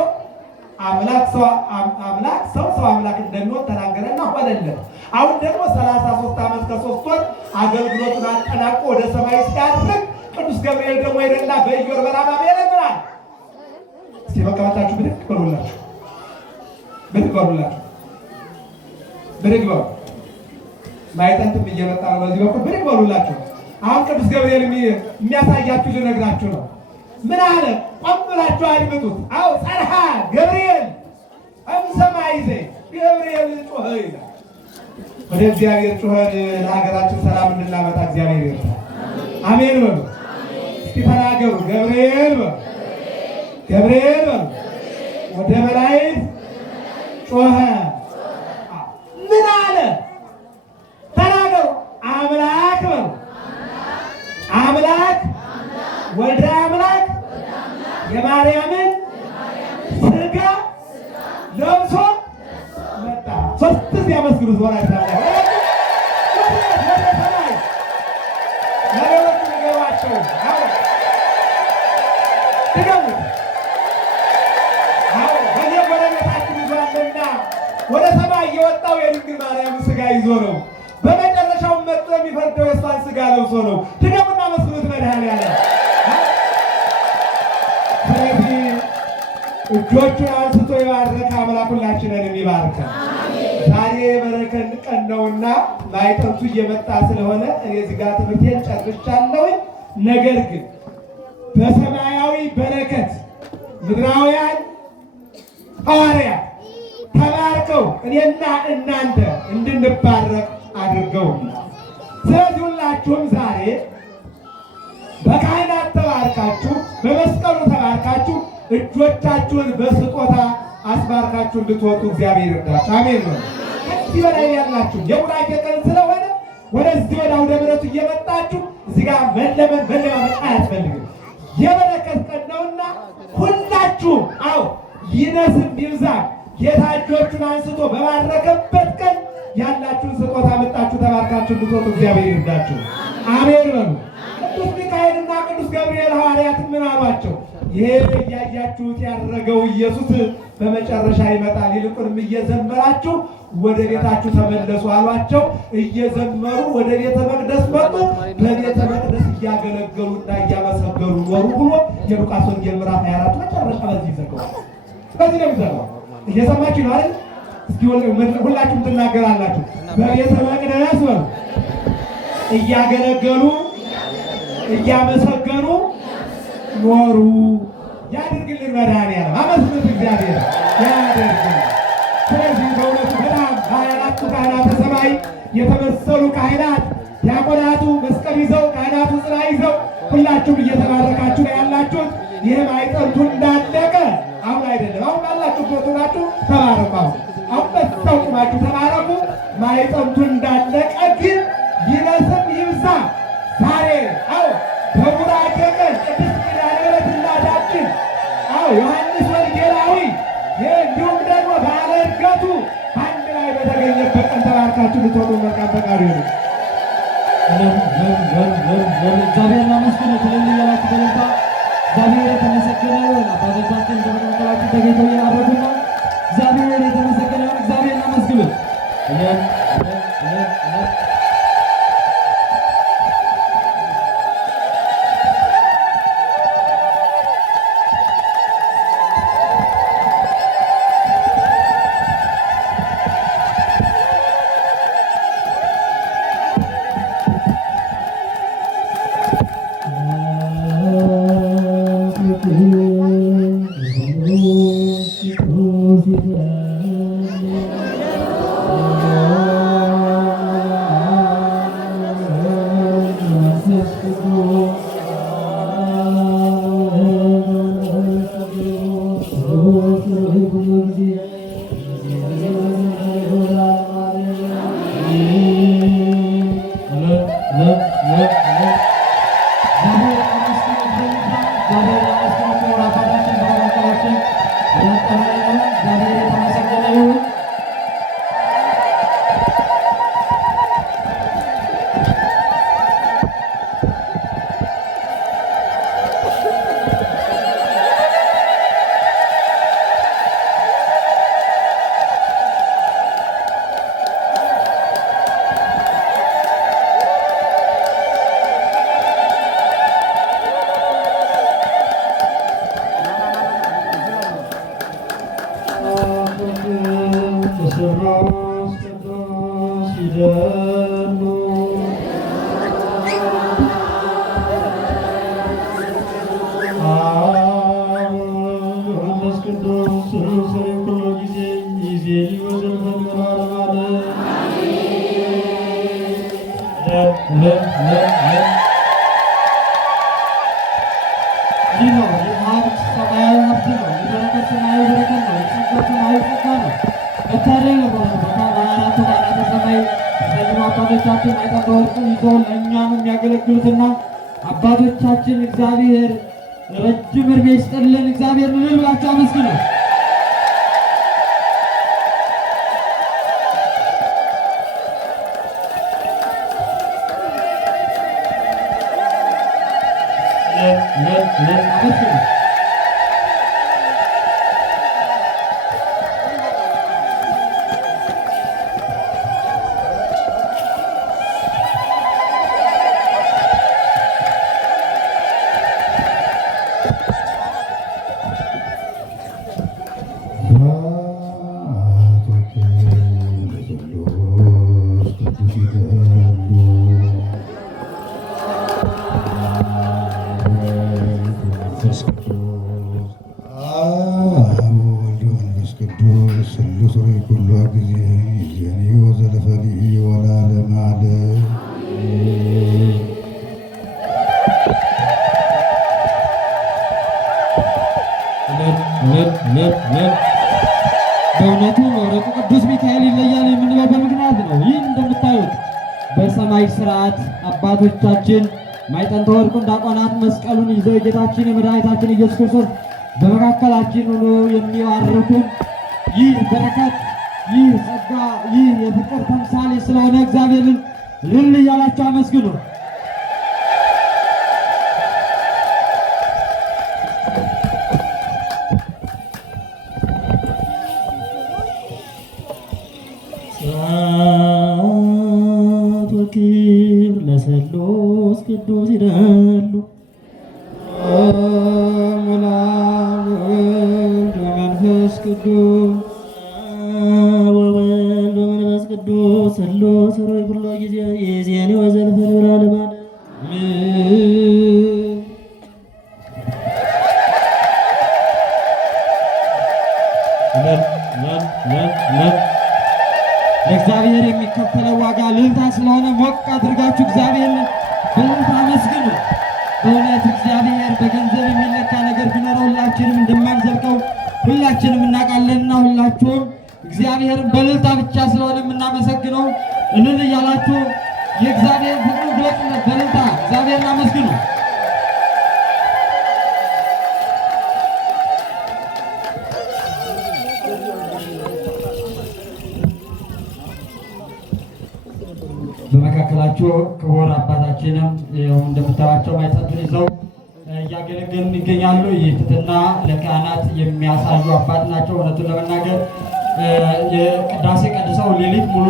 አምላክ ሰው አምላክ እንደሚሆን ተናገረና ሆነለት። አሁን ደግሞ 33 ዓመት ከ3 ወር አገልግሎቱን አጠናቆ ወደ ሰማይ ሲያርግ ቅዱስ ገብርኤል ደግሞ ሄደና በኢዮር በራማ ይለምናል። እስኪ መቀመጣችሁ ብድግ በሉላችሁ፣ ብድግ በሉላችሁ፣ ብድግ በሉ። ማይጠንትም እየመጣ ነው በዚህ በኩል ብድግ በሉላችሁ። አሁን ቅዱስ ገብርኤል የሚያሳያችሁ ልነግራችሁ ነው። ምን አለ? ቆም ብላችሁ አድምጡት። አዎ ጸርሃ ገብርኤል እምሰማይ ዘይ ገብርኤል ጮኸ ይላል። ወደ እግዚአብሔር ጮኸን ለሀገራችን ሰላም እንድናመጣ እግዚአብሔር ይርዳል። አሜን በሉ እስኪ ተናገሩ። ገብርኤል በሉ፣ ገብርኤል በሉ፣ ወደ መላእክት ጮኸ። ምን አለ? ተናገሩ። አምላክ በሉ፣ አምላክ ወልደ አምላክ የማርያምን ሥጋ ለብሶ መጣ። ሦስት ጊዜ አመስግኑት። ወራጅ ለሌሎቹ ንገሯቸው። ድገሙት። በኔ ጎረቤታችን ይዟልና ወደ ሰማይ የወጣው የድንግል ማርያምን ሥጋ ይዞ ነው። በመጨረሻው መጥቶ የሚፈርደው የእሷን ሥጋ ለብሶ ነው። ድገሙና መስግኑት መድኃኔዓለም። ስለዚህ እጆቹን አንስቶ የባረከ አምላክ ሁላችንን የሚባርከን ዛሬ የበረከት ቀን ነውና ማይጠንቱ እየመጣ ስለሆነ እኔ እዚህ ጋር ትምህርቴን ጨርሻለሁ። ነገር ግን በሰማያዊ በረከት ምድራውያን ሐዋርያት ተባርከው እኔና እናንተ እንድንባረክ አድርገውና ስለዚህ ሁላችሁም ዛሬ በካህናት ተባርካችሁ በመስቀሉ ተባርካችሁ እጆቻችሁን በስጦታ አስባርካችሁ እንድትወጡ እግዚአብሔር ይርዳችሁ። አሜን ነው። ከዚህ በላይ ያላችሁ የቡራኬ ቀን ስለሆነ ወደዚህ ወደ አውደ ምሕረቱ እየመጣችሁ እዚህ ጋር መለማመጥ አያስፈልግም። የበረከት ቀን ነውና ሁላችሁም አዎ ይነስም ይብዛም ጌታ እጆቹን አንስቶ በባረከበት ቀን ያላችሁን ስጦታ መጣችሁ ተባርካችሁ እንድትወጡ እግዚአብሔር ይርዳችሁ። አሜን በሉ። ቅዱስ ሚካኤልና ቅዱስ ገብርኤል ሐዋርያትን ምን አሏቸው? ይሄ እያያችሁት ያደረገው ኢየሱስ በመጨረሻ ይመጣል፣ ይልቁንም እየዘመራችሁ ወደ ቤታችሁ ተመለሱ አሏቸው። እየዘመሩ ወደ ቤተ መቅደስ መጡ። በቤተ መቅደስ እያገለገሉና እያመሰገኑ ኖሩ ብሎ የሉቃስ ወንጌል ምዕራፍ 24 መጨረሻ በዚህ ይዘጋዋል። በዚህ ነው የሚዘጋው። እየሰማችሁ ነው አይደል? እስኪ ሁላችሁም ትናገራላችሁ። በቤተ መቅደስ እያገለገሉ እያመሰገኑ ኖሩ። ያድርግልን መድኃኔዓለም። አመስግኑት እግዚአብሔር ያድርግልን። ስለዚህ በእውነቱ በጣም 24ቱ ካህናተ ሰማይ የተመሰሉ ካህናት ዲያቆናቱ መስቀል ይዘው ካህናቱ ጽና ይዘው ሁላችሁም እየተባረካችሁ ነው ያላችሁት። ይህ ማይጠንቱ እንዳለቀ አሁን አይደለም። አሁን ባላችሁበት ሆናችሁ ተባረኩ። አሁን በዛው ቁማችሁ ተባረኩ። ማይጠንቱ እንዳለቀ ግን ይነስም ይብዛ ዛሬ አዎ በቡራኬ ቀን ቅድስት ኪዳነ ምሕረት እናታችን አዎ ዮሐንስ ወንጌላዊ እንዲሁም ደግሞ ባለ ዕርገቱ አንድ ላይ በተገኘበት ቀን ተባርካችሁ ልትወጡ መልካም ፈቃዱ ይሁን። እግዚአብሔርን አመስግኑት። እልል እያላችሁ በደስታ እግዚአብሔር የተመሰገነ ይሁን። አባቶቻችን በመካከላችን ተገኝተው እየባረኩን ነው። እግዚአብሔር የተመሰገነ ይሁን። እግዚአብሔርን አመስግኑት። Yeah. እግዚአብሔር ይመስገን። እግዚአብሔር ይመስገን። ክቡር አባታችን በመካከላችን ያጠመቀ ነው። እግዚአብሔር የተመሰገነ ይሁን። አባቶቻችን አይጠፋወርቁ ይዘው ለእኛም የሚያገለግሉትና አባቶቻችን እግዚአብሔር ረጅም ዕድሜ ይስጥልን። እግዚአብሔር ምን ብላችሁ አመስግኑ። በእውነቱ መብረቁ ቅዱስ ሚካኤል ይለያል የምንለው በምክንያት ነው። ይህ እንደምታዩት በሰማይ ስርዓት አባቶቻችን ማዕጠንተ ወርቁን ዲያቆናት መስቀሉን ይዘው የጌታችን የመድኃኒታችን ኢየሱስ ክርስቶስ በመካከላችን ሆኖ የሚባርኩን ይህ በረከት፣ ይህ ጸጋ፣ ይህ የፍቅር ተምሳሌ ስለሆነ እግዚአብሔርን እልል እያላችሁ አመስግኑ። ለስሉስ ቅዱስ ይደሉ ወወልድ ወመንፈስ ቅዱስ ወወልድ ወመንፈስ ቅዱስ ስሉስ ሩይ ኩሎ ጊዜ የዜኒ ወዘልፈን ብርሃነ ለእግዚአብሔር የሚከፈለው ዋጋ እልልታ ስለሆነ ሞቅ አድርጋችሁ እግዚአብሔርን በእልልታ አመስግኑ። በእውነት እግዚአብሔር በገንዘብ የሚለካ ነገር ቢኖረው ሁላችንም እንደማንዘልቀው ሁላችንም እናውቃለንና ሁላችሁም እግዚአብሔርን በእልልታ ብቻ ስለሆነ የምናመሰግነው እልል እያላችሁ የእግዚአብሔር ፍቅሩ ግለጹለት። በእልልታ እግዚአብሔርን አመስግኑ። በመካከላቸው ክቡር አባታችንም እንደምታዩቸው ማዕጠንቱን ይዘው እያገለገሉ ይገኛሉ። ይህ ትሕትና ለካህናት የሚያሳዩ አባት ናቸው። እውነቱን ለመናገር የቅዳሴ ቀድሰው ሌሊት ሙሉ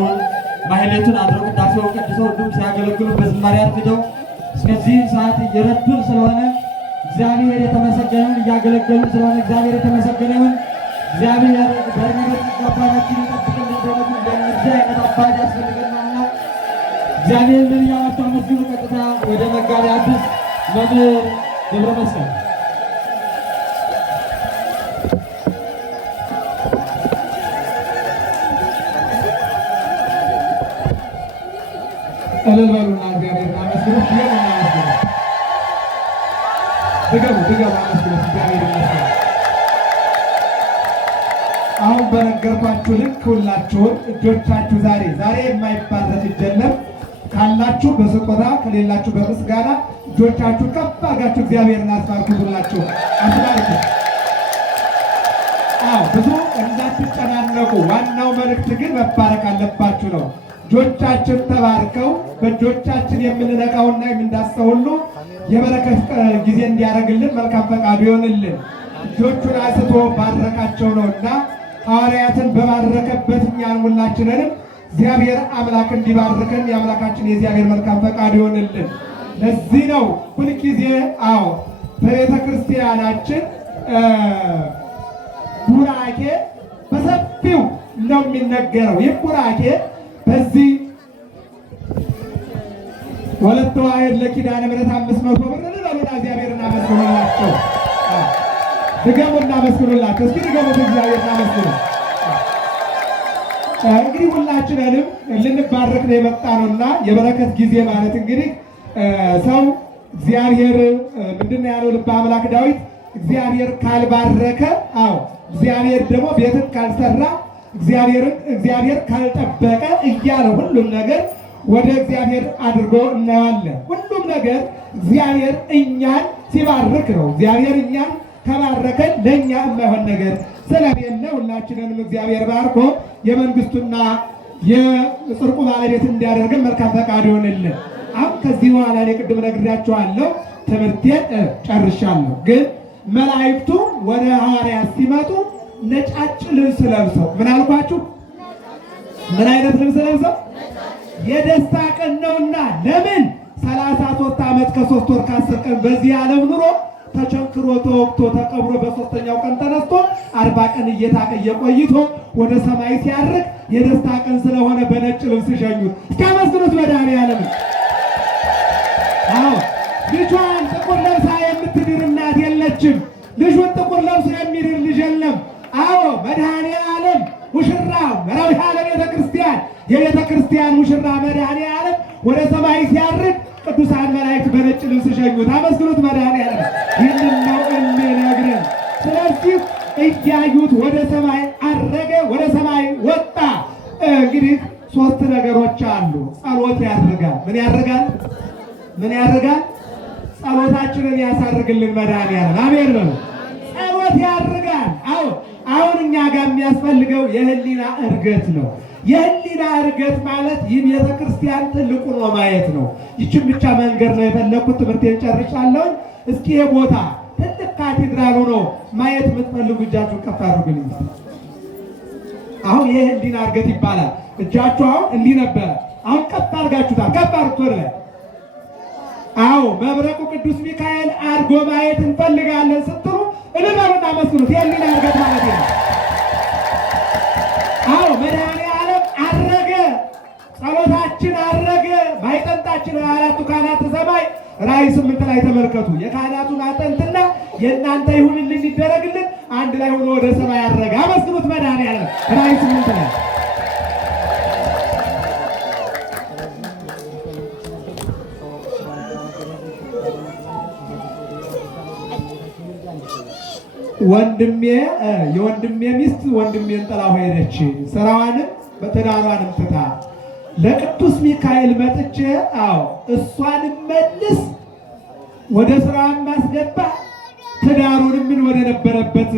ማህሌቱን አድረው ቅዳሴውን ቀድሰው ሁሉም ሲያገለግሉ በዝማሬ አርፍደው እስከዚህ ሰዓት እየረዱን ስለሆነ እግዚአብሔር የተመሰገነውን እያገለገሉ ስለሆነ እግዚአብሔር የተመሰገነ ይሁን። እግዚአብሔር በእምነት አባታችን ይጠብቅልን። በእውነቱ እንደዚህ አይነት አባት ያስፈልገናልና እግዚአብሔር ምን እያላችሁ አመስግኑ። ቀጥታ ወደ መጋቢ ሐዲስ መምህር ገብረ መስቀል እልል በሉና እግዚአብሔርን አመስግኑ። ድገሙ አመስግኑ። እግዚአብሔር ይመስገን። አሁን በነገርኳችሁ ልክ ሁላችሁም እጆቻችሁ ዛሬ የማይባረክ እጅ የለም። ካላችሁ በስጦታ ከሌላችሁ በምስጋና እጆቻችሁን ከፍ አድርጋችሁ እግዚአብሔርን አስባርኩላችሁ። አስባርኩ። ብዙ እንዳትጨናነቁ። ዋናው መልእክት ግን መባረክ አለባችሁ ነው። እጆቻችን ተባርከው በእጆቻችን የምንነካውና የምንዳስሰው ሁሉ የበረከት ጊዜ እንዲያደርግልን መልካም ፈቃዱ ይሆንልን። እጆቹን አንስቶ ባረካቸው ነውና ሐዋርያትን በባረከበት እኛን ሁላችንንም እግዚአብሔር አምላክ እንዲባርከን የአምላካችን የእግዚአብሔር መልካም ፈቃዱ ይሆንልን። ለዚህ ነው ሁልጊዜ በቤተ ክርስቲያናችን ቡራኬ በሰፊው ነው የሚነገረው። ይህ ቡራኬ በዚህ ወለተ ዋሕድ ለኪዳነ ምሕረት 500 ብር ለሉና እግዚአብሔርን አመስግኑላቸው። ድገሙና አመስግኑላቸው። እስኪ ድገሙት፣ እግዚአብሔርን አመስግኑ። እንግዲህ ሁላችንንም ልንባረክ ነው የመጣ ነውና የበረከት ጊዜ ማለት እንግዲህ ሰው እግዚአብሔር ምንድነው ያለው ልበ አምላክ ዳዊት? እግዚአብሔር ካልባረከ እግዚአብሔር ደግሞ ቤትን ካልሰራ እግዚአብሔር ካልጠበቀ እያለ ሁሉም ነገር ወደ እግዚአብሔር አድርጎ እናየዋለን። ሁሉም ነገር እግዚአብሔር እኛን ሲባርክ ነው። እግዚአብሔር እኛን ከባረከን ለእኛ የማይሆን ነገር ስለሌለ ሁላችንንም እግዚአብሔር ባርኮ የመንግስቱና የጽድቁ ባለቤት እንዲያደርገን መልካም ፈቃዱ ይሆንልን። አሁን ከዚህ በኋላ እኔ ቅድም ነግሬያችኋለሁ፣ ትምህርቴን ጨርሻለሁ። ግን መላእክቱ ወደ ሐዋርያት ሲመጡ ነጫጭ ልብስ ለብሰው ምን አልኳችሁ? ምን አይነት ልብስ ለብሰው? የደስታ ቀን ነውና። ለምን 33 ዓመት ከ3 ወር ከ10 ቀን በዚህ ዓለም ኑሮ ተቸንክሮ ተወቅቶ ተቀብሮ በሶስተኛው ቀን ተነስቶ 40 ቀን እየታቀየ ቆይቶ ወደ ሰማይ ሲያርግ የደስታ ቀን ስለሆነ በነጭ ልብስ ሸኙት። እስካመስግኑት መድኃኔዓለም። ልጇን ጥቁር ለብሳ የምትድር እናት የለችም። ልጁን ጥቁር ለብሶ የሚድር ልጅ የለም። መድኃኔዓለም ሙሽራው መራዊተ ዓለም ቤተ ክርስቲያን የቤተ ክርስቲያን ሙሽራ መድኃኔዓለም ወደ ሰማይ ሲያርግ ቅዱሳን መላእክት በነጭ ልብስ ሸኙት። አመስግኑት መድኃኔዓለም። ይህንን ነው የሚነግረን። ስለዚህ እያዩት ወደ ሰማይ አረገ፣ ወደ ሰማይ ወጣ። እንግዲህ 3 ነገሮች አሉ። ጸሎት ያደርጋል። ምን ያደርጋል? ምን ያደርጋል? ጸሎታችንን ያሳርግልን መድኃኔዓለም። አሜን በሉ። ጸሎት ያደርጋል። አሁን እኛ ጋር የሚያስፈልገው የህሊና እርገት ነው። የህሊና እርገት ማለት ይህ ቤተ ክርስቲያን ትልቁ ነው ማየት ነው። ይችን ብቻ መንገድ ነው የፈለኩት። ትምህርቴን ጨርሻለሁ። እስኪ የቦታ ትልቅ ካቴድራል ሆኖ ማየት የምትፈልጉ እጃችሁን ከፍ አድርጉልኝ። አሁን ይህ ህሊና እርገት ይባላል። እጃችሁ አሁን እንዲህ ነበረ። አሁን ከፍ አድርጋችሁታል። ከፍ አድርጉት ላይ መብረቁ ቅዱስ ሚካኤል አድርጎ ማየት እንፈልጋለን ስትሉ እልበሉና መስሉት። የህሊና እርገት ማለት ነው። መድኃኔዓለም አረገ፣ ጸሎታችን አረገ፣ ማይጠንታችን 24ቱ ካህናተ ሰማይ ራእይ 8 ላይ ተመልከቱ። የካህናቱን አጠንትና የእናንተ ይሁንልን ይደረግልን አንድ ላይ ሆኖ ወደ ሰማይ አረገ። አመስግኑት መድኃኔዓለም። ራእይ 8 ላይ የወንድሜ ሚስት ወንድሜን ጥላ ሄደች፣ ስራዋንም በትዳሯንም ትታ ለቅዱስ ሚካኤል መጥቼ እሷንም መልስ ወደ ስራዋን ማስገባ ትዳሩንም ምን ወደ ነበረበት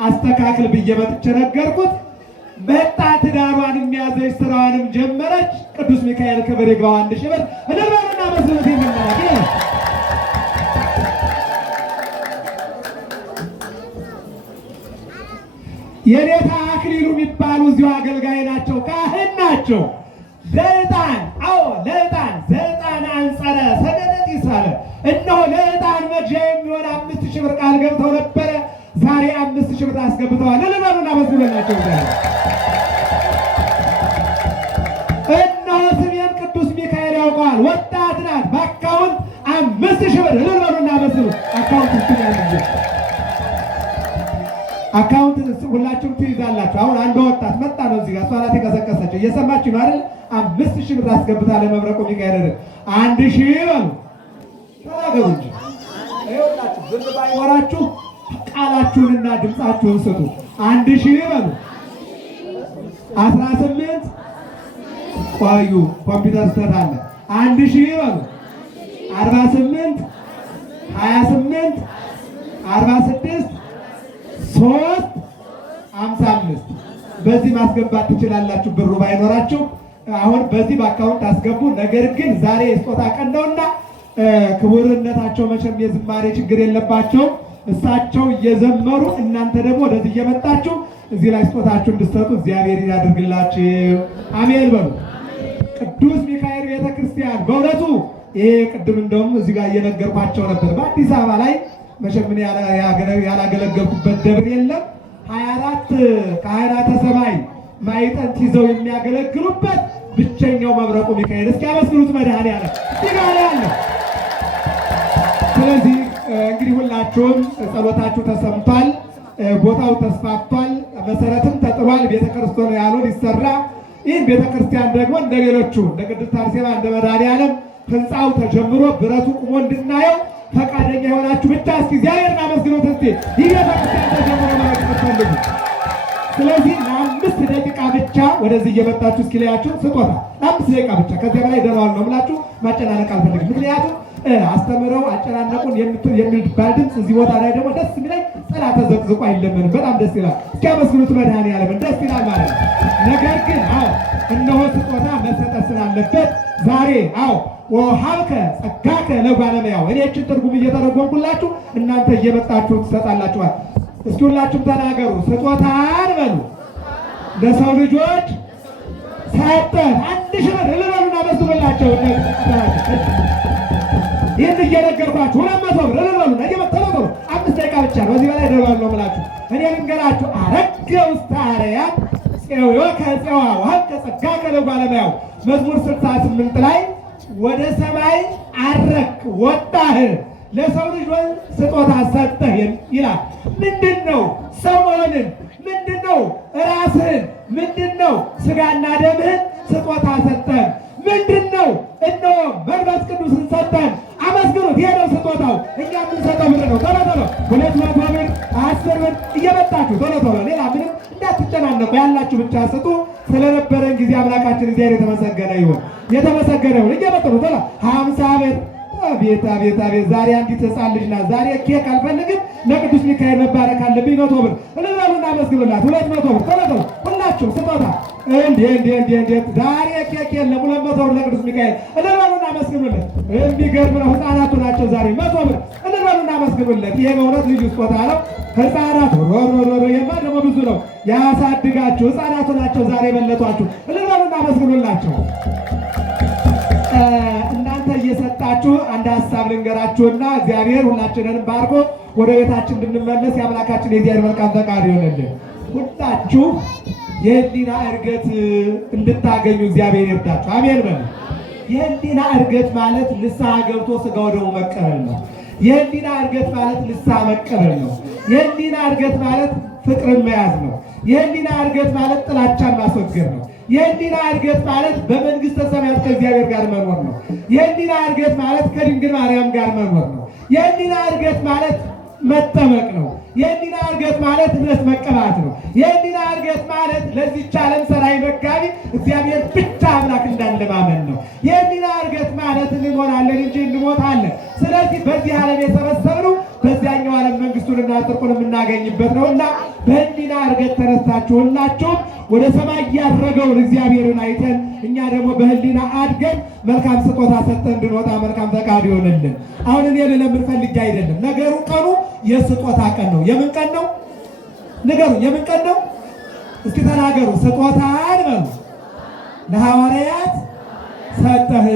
አስተካክል ብዬ መጥቼ ነገርኩት። መጣ፣ ትዳሯን የሚያዘች ስራዋንም ጀመረች። ቅዱስ ሚካኤል ክብር ይግባው። 1000 ብር እልልበሉና መስሉት ይመናል። የኔታ አክሊሉ የሚባሉ እዚሁ አገልጋይ ናቸው፣ ካህን ናቸው። ለዕጣን ዘዕጣን አንጸረ ሰገነት ይሳለ እነሆ ለዕጣን መግዣ የሚሆን 5000 ብር ቃል ገብተው ነበረ። ዛሬ 5000 ብር አስገብተዋል። ለልበሉና መስሉላቸው። እነሆ ስሜን ቅዱስ ሚካኤል ያውቀዋል። ወጣት ናት። በአካውንት 5000 ብር ለልበሉና መስሉ። አካውንት አካውንት ሁላችሁም ትይዛላችሁ። አሁን አንዷ ወጣት መጣ ነው እዚህ ጋር እሷ ናት የቀሰቀሰችው። እየሰማችሁ ነው አይደል? 5000 ብር አስገብታ ለመብረቁ ሚካኤል 1000 በሉ ተናገሩ እንጂ ይኸውላችሁ፣ ብር ባይኖራችሁ ቃላችሁንና ድምፃችሁን ስጡ። 1000 በሉ 18 ቆዩ። ኮምፒውተር ስተት አለ 1000 በሉ 48 28 46 3 55 በዚህ ማስገባት ትችላላችሁ። ብሩ ባይኖራችሁ አሁን በዚህ በአካውንት አስገቡ። ነገር ግን ዛሬ የስጦታ ቀን ነውና ክቡርነታቸው መቼም የዝማሬ ችግር የለባቸው። እሳቸው እየዘመሩ እናንተ ደግሞ ወደዚህ እየመጣችሁ እዚህ ላይ ስጦታችሁ እንድትሰጡ እግዚአብሔር ያድርግላችሁ። አሜን በሉ። ቅዱስ ሚካኤል ቤተክርስቲያን በእውነቱ ይሄ ቅድም እንደውም እዚህ ጋር እየነገርኳቸው ነበር። በአዲስ አበባ ላይ መቼም ያላገለገልኩበት ደብር የለም። 24 ካህናተ ሰማይ ማዕጠንት ይዘው የሚያገለግሉበት ብቸኛው መብረቁ ሚካኤል። እስኪ አመስግኑት መድኃኔዓለም ይጋላል። ስለዚህ እንግዲህ ሁላችሁም ጸሎታችሁ ተሰምቷል፣ ቦታው ተስፋፍቷል፣ መሰረትም ተጥሏል። ቤተክርስቲያኑ ያሉ ሊሰራ ይህን ቤተክርስቲያን ደግሞ እንደ ሌሎቹ እንደ ቅድስት አርሴማ እንደ መድኃኔዓለም ህንፃው ተጀምሮ ብረቱ ቁሞ እንድናየው ፈቃደኛ የሆናችሁ ብቻ እስኪ እግዚአብሔርን አመስግኑት። እስኪ ይህ ቤተክርስቲያን ተጀምሮ ማለት ትፈልጉ። ስለዚህ ለ5 ደቂቃ ብቻ ወደዚህ እየመጣችሁ እስኪ ላያችሁ ስጦታ ለ5 ደቂቃ ብቻ፣ ከዚያ በላይ ደረዋል ነው የምላችሁ። ማጨናነቅ አልፈልግም። ምክንያቱም አስተምረው አጨናነቁን የሚባል ድምፅ እዚህ ቦታ ላይ ደግሞ ደስ የሚለኝ ጠላት ተዘቅዝቆ አይለመንም። በጣም ደስ ይላል። እስኪ አመስግኑት መድኃኔዓለምን። ደስ ይላል ማለት ነው። ነገር ግን እነሆ ስጦታ መሰጠት ስላለበት ዛሬ ወሀብከ ጸጋከ ለእጓለ እመሕያው እኔ እችን ትርጉም እየተረጎምኩላችሁ እናንተ እየመጣችሁ ትሰጣላችኋል። እስኪ ሁላችሁም ተናገሩ። ስጦታን በሉ ለሰው ልጆች ሰጠን። 1000 ብር እልበሉና መስሉላቸው። ይህን እየነገርኳችሁ 200 ብር እልበሉና እየመተለበሩ 5 ደቂቃ ብቻ ነው። በዚህ በላይ ደርባል ነው የምላችሁ። እኔ ልንገራችሁ። አረገ ውስተ አርያም ፄዮ ከፄዋ ወሀብከ ጸጋከ ለእጓለ እመሕያው መዝሙር 68 ላይ ወደ ሰማይ አረክ ወጣህ ለሰው ልጆች ስጦታ ሰጠህ ይላል። ምንድን ነው ሰው መሆንን? ምንድን ነው ራስህን? ምንድን ነው ስጋና ደምህን ስጦታ ሰጠን? ምንድን ነው? እነሆ መንፈስ ቅዱስን ሰጠን። አመስግኑት። ይሄ ነው ስጦታው። እኛ የምንሰጠው ብር ነው። ቶሎ ቶሎ 200 ብር 10 ብር እየመጣችሁ ቶሎ ቶሎ፣ ሌላ ምንም እንዳትጨናነቁ፣ ያላችሁ ብቻ ስጡ። ስለነበረን ጊዜ አምላካችን እግዚአብሔር የተመሰገነ ይሁን፣ የተመሰገነ ይሁን። እየመጡ ነው ቶሎ 50 ብር። አቤት አቤት አቤት! ዛሬ አንዲት ሕፃን ልጅ ናት። ዛሬ ኬክ አልፈልግም፣ ለቅዱስ ሚካኤል መባረክ አለብኝ። 100 ብር እልበሉና አመስግኑላት። 200 ብር ቶሎ ቶሎ ሁላችሁም ስጦታ። እንዴት ዛሬ ኬክ የለም። 200 ብር ለቅዱስ ሚካኤል እልበሉና አመስግኑለት። የሚገርም ነው። ሕፃናቱ ናቸው ዛሬ 100 ብር እልበሉና አመስግኑለት። ይሄ በእውነት ልዩ ስጦታ ነው። ሕፃናቱ ሮሮሮሮ የማ ደግሞ ብዙ ነው። ያሳድጋችሁ። ሕፃናቱ ናቸው ዛሬ የበለጧችሁ። እልበሉና አመስግኑላቸው። እናንተ እየሰጣችሁ አንድ ሀሳብ ልንገራችሁና እግዚአብሔር ሁላችንንም ባርኮ ወደ ቤታችን እንድንመለስ የአምላካችን የእግዚአብሔር መልካም ፈቃድ ይሆንልን። ሁላችሁ የህሊና እርገት እንድታገኙ እግዚአብሔር ይርዳችሁ። አሜን በሉ። የህሊና እርገት ማለት ንስሐ ገብቶ ስጋው ደግሞ መቀበል ነው። የህሊና እርገት ማለት ንስሐ መቀበል ነው። የህሊና እርገት ማለት ፍቅርን መያዝ ነው። የህሊና እርገት ማለት ጥላቻን ማስወገድ ነው። የህሊና እርገት ማለት በመንግስተ ሰማያት ከእግዚአብሔር ጋር መኖር ነው። የህሊና እርገት ማለት ከድንግል ማርያም ጋር መኖር ነው። የህሊና እርገት ማለት መጠመቅ ነው። የህሊና እርገት ማለት እምነት መቀባት ነው። የህሊና እርገት ማለት ለዚህች ዓለም ሰራይ መጋቢ እግዚአብሔር ብቻ አምላክ እንዳለ ማመን ነው። የህሊና እርገት ማለት እንኖራለን እንጂ እንሞታለን። ስለዚህ በዚህ ዓለም የሰበሰብነው በዚያኛው ዓለም መንግስቱንና ጽድቁን የምናገኝበት ነው እና በህሊና እርገት ተነስታችሁ ሁላችሁም ወደ ሰማይ ያረገውን እግዚአብሔርን አይተን እኛ ደግሞ በህሊና አድገን መልካም ስጦታ ሰጠን እንድንወጣ መልካም ፈቃድ ይሆንልን። አሁን እኔ ልለምን ፈልጌ አይደለም። ነገሩ ቀኑ የስጦታ ቀን ነው። የምን ቀን ነው? ንገሩ። የምን ቀን ነው? እስኪ ተናገሩ። ስጦታን በሉ ለሐዋርያት ሰጠህ።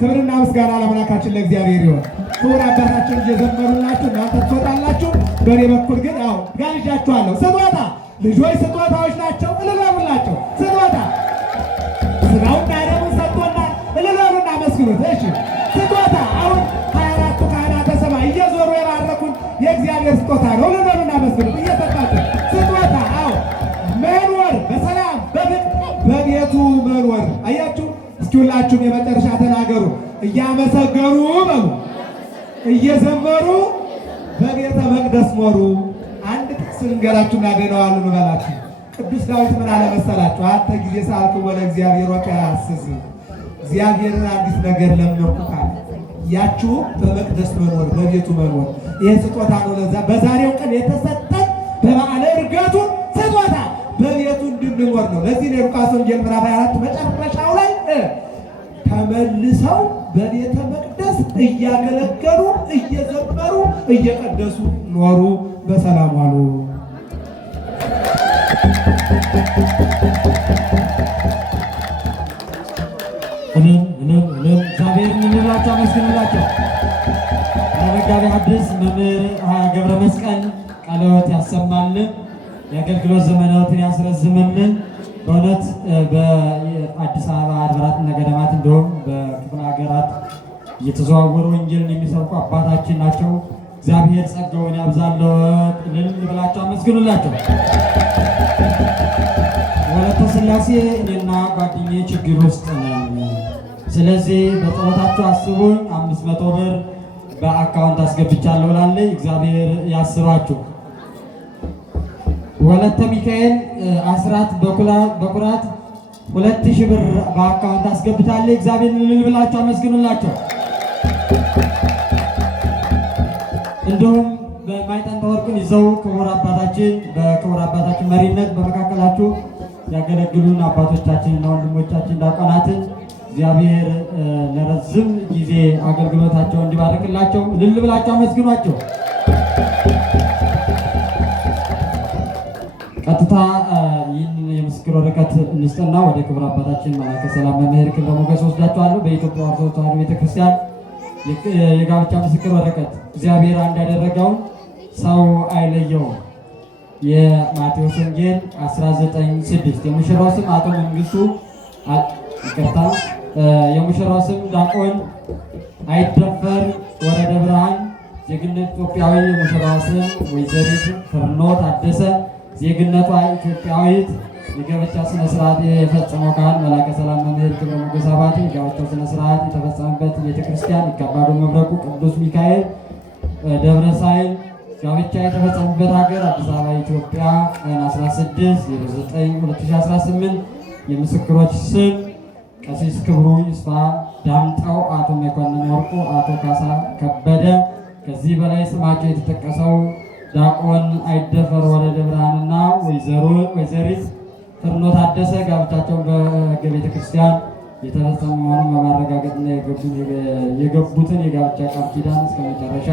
ክብርና ምስጋና ለአምላካችን ለእግዚአብሔር ይሁን። ክቡር አባታችን እየዘመሩላችሁ እናንተ ትወጣላችሁ። በእኔ በኩል ግን ጋብዣችኋለሁ። ስጦታ ልጆች ስጦታዎች ናቸው። እልበሉላቸው። ስጦታ ስጋውና ደሙን ሰጥቶናል። እልበሉና አመስግኑት። እሺ ስጦታ አሁን 24ቱ ካህናተ ሰማይ እየዞሩ የባረኩን የእግዚአብሔር ስጦታ ነው። እልበሉና አመስግኑት። እየሰጣችሁ ስጦታ መኖር በሰላም በፍቅር በቤቱ መኖር። አያችሁ። እስኪ ሁላችሁም የመጨረሻ ተናገሩ። እያመሰገኑ በሉ እየዘመሩ በቤተ መቅደስ ኖሩ። አንድ ጥቅስ ልንገራችሁና ደህናዋሉ እንበላችሁ። ቅዱስ ዳዊት ምን አለ መሰላችሁ? አንተ ጊዜ ሰአልክዎ ለእግዚአብሔር ወቀያስስ እግዚአብሔርን አዲስ ነገር ለመንኩት አለ። ያችሁ በመቅደስ መኖር፣ በቤቱ መኖር ይሄ ስጦታ ነው። ለዛ በዛሬው ቀን የተሰጠን በበዓለ ዕርገቱ ስጦታ በቤቱ እንድንኖር ነው። ለዚህ ነው ሉቃስ ወንጌል ምዕራፍ 24 መጨረሻው ላይ ተመልሰው በቤተ መቅደስ እያገለገሉ እየዘመሩ እየቀደሱ ኖሩ፣ በሰላም ዋሉ። እግዚአብሔር እንላቸው አመስግኑላቸው። ለመጋቤ ሐዲስ መምህር ገብረ መስቀል ቃለ ሕይወት ያሰማልን፣ የአገልግሎት ዘመናትን ያስረዝምልን። በእውነት በአዲስ አበባ አድባራትና ገዳማት እንዲሁም በክፍለ ሀገራት እየተዘዋወሩ ወንጌልን የሚሰብኩ አባታችን ናቸው። እግዚአብሔር ጸጋውን ያብዛልዎት። እልል ብላቸው አመስግኑላቸው። ወለተ ሥላሴ እኔና ጓደኛዬ ችግር ውስጥ ነን፣ ስለዚህ በጸሎታችሁ አስቡን። 500 ብር በአካውንት አስገብቻለሁ ላለኝ እግዚአብሔር ያስባችሁ። ወለተ ሚካኤል አስራት በኩራት 2000 ብር በአካውንት አስገብታለች። እግዚአብሔር እልል ብላችሁ አመስግኑላቸው። እንዲሁም በማይጠንተ ወርቁን ይዘው ክቡር አባታችን መሪነት በመካከላችሁ ያገለግሉን አባቶቻችንና ወንድሞቻችን ዲያቆናትን እግዚአብሔር ለረዝም ጊዜ አገልግሎታቸው እንዲባርክላቸው እልል ብላችሁ አመስግኗቸው። ቀጥታ ይህን የምስክር ወረቀት እንስጥና ወደ ክቡር አባታችን መላከ ሰላም መምህር ክብረ ሞገስ ወስዳቸዋለሁ። በኢትዮጵያ ኦርቶዶክስ ተዋሕዶ ቤተክርስቲያን የጋብቻ ምስክር ወረቀት እግዚአብሔር አንድ ያደረገውን ሰው አይለየውም። የማቴዎስ ወንጌል 19:6 የሙሽራው ስም አቶ መንግስቱ ይቅርታ፣ የሙሽራው ስም ዲያቆን አይደፈር ወረደ ብርሃን፣ ዜግነት ኢትዮጵያዊ። የሙሽራው ስም ወይዘሪት ፍርኖት ታደሰ፣ ዜግነቷ ኢትዮጵያዊት። የጋብቻ ስነ ስርዓት የፈጸመው ካህን መላከ ሰላም መምህር ክብረ ሞገስ አባቴ። የጋብቻው ስነ ስርዓት የተፈጸመበት ቤተክርስቲያን ይካባዶ መብረቁ ቅዱስ ሚካኤል ደብረ ሳይል። ጋብቻ የተፈጸመበት ሀገር አዲስ አበባ ኢትዮጵያ። ቀን 16/09/2018። የምስክሮች ስም ቀሲስ ክብሩ ይስፋ ዳምጠው፣ አቶ መኮንን ወርቁ፣ አቶ ካሳ ከበደ። ከዚህ በላይ ስማቸው የተጠቀሰው ዲያቆን አይደፈር ወረደ ብርሃንና ወይዘሪት ፍርኖት ታደሰ ጋብቻቸውን በሕገ ቤተ ክርስቲያን የተፈጸመ መሆኑን በማረጋገጥና የገቡትን የጋብቻ ቃል ኪዳን እስከ መጨረሻ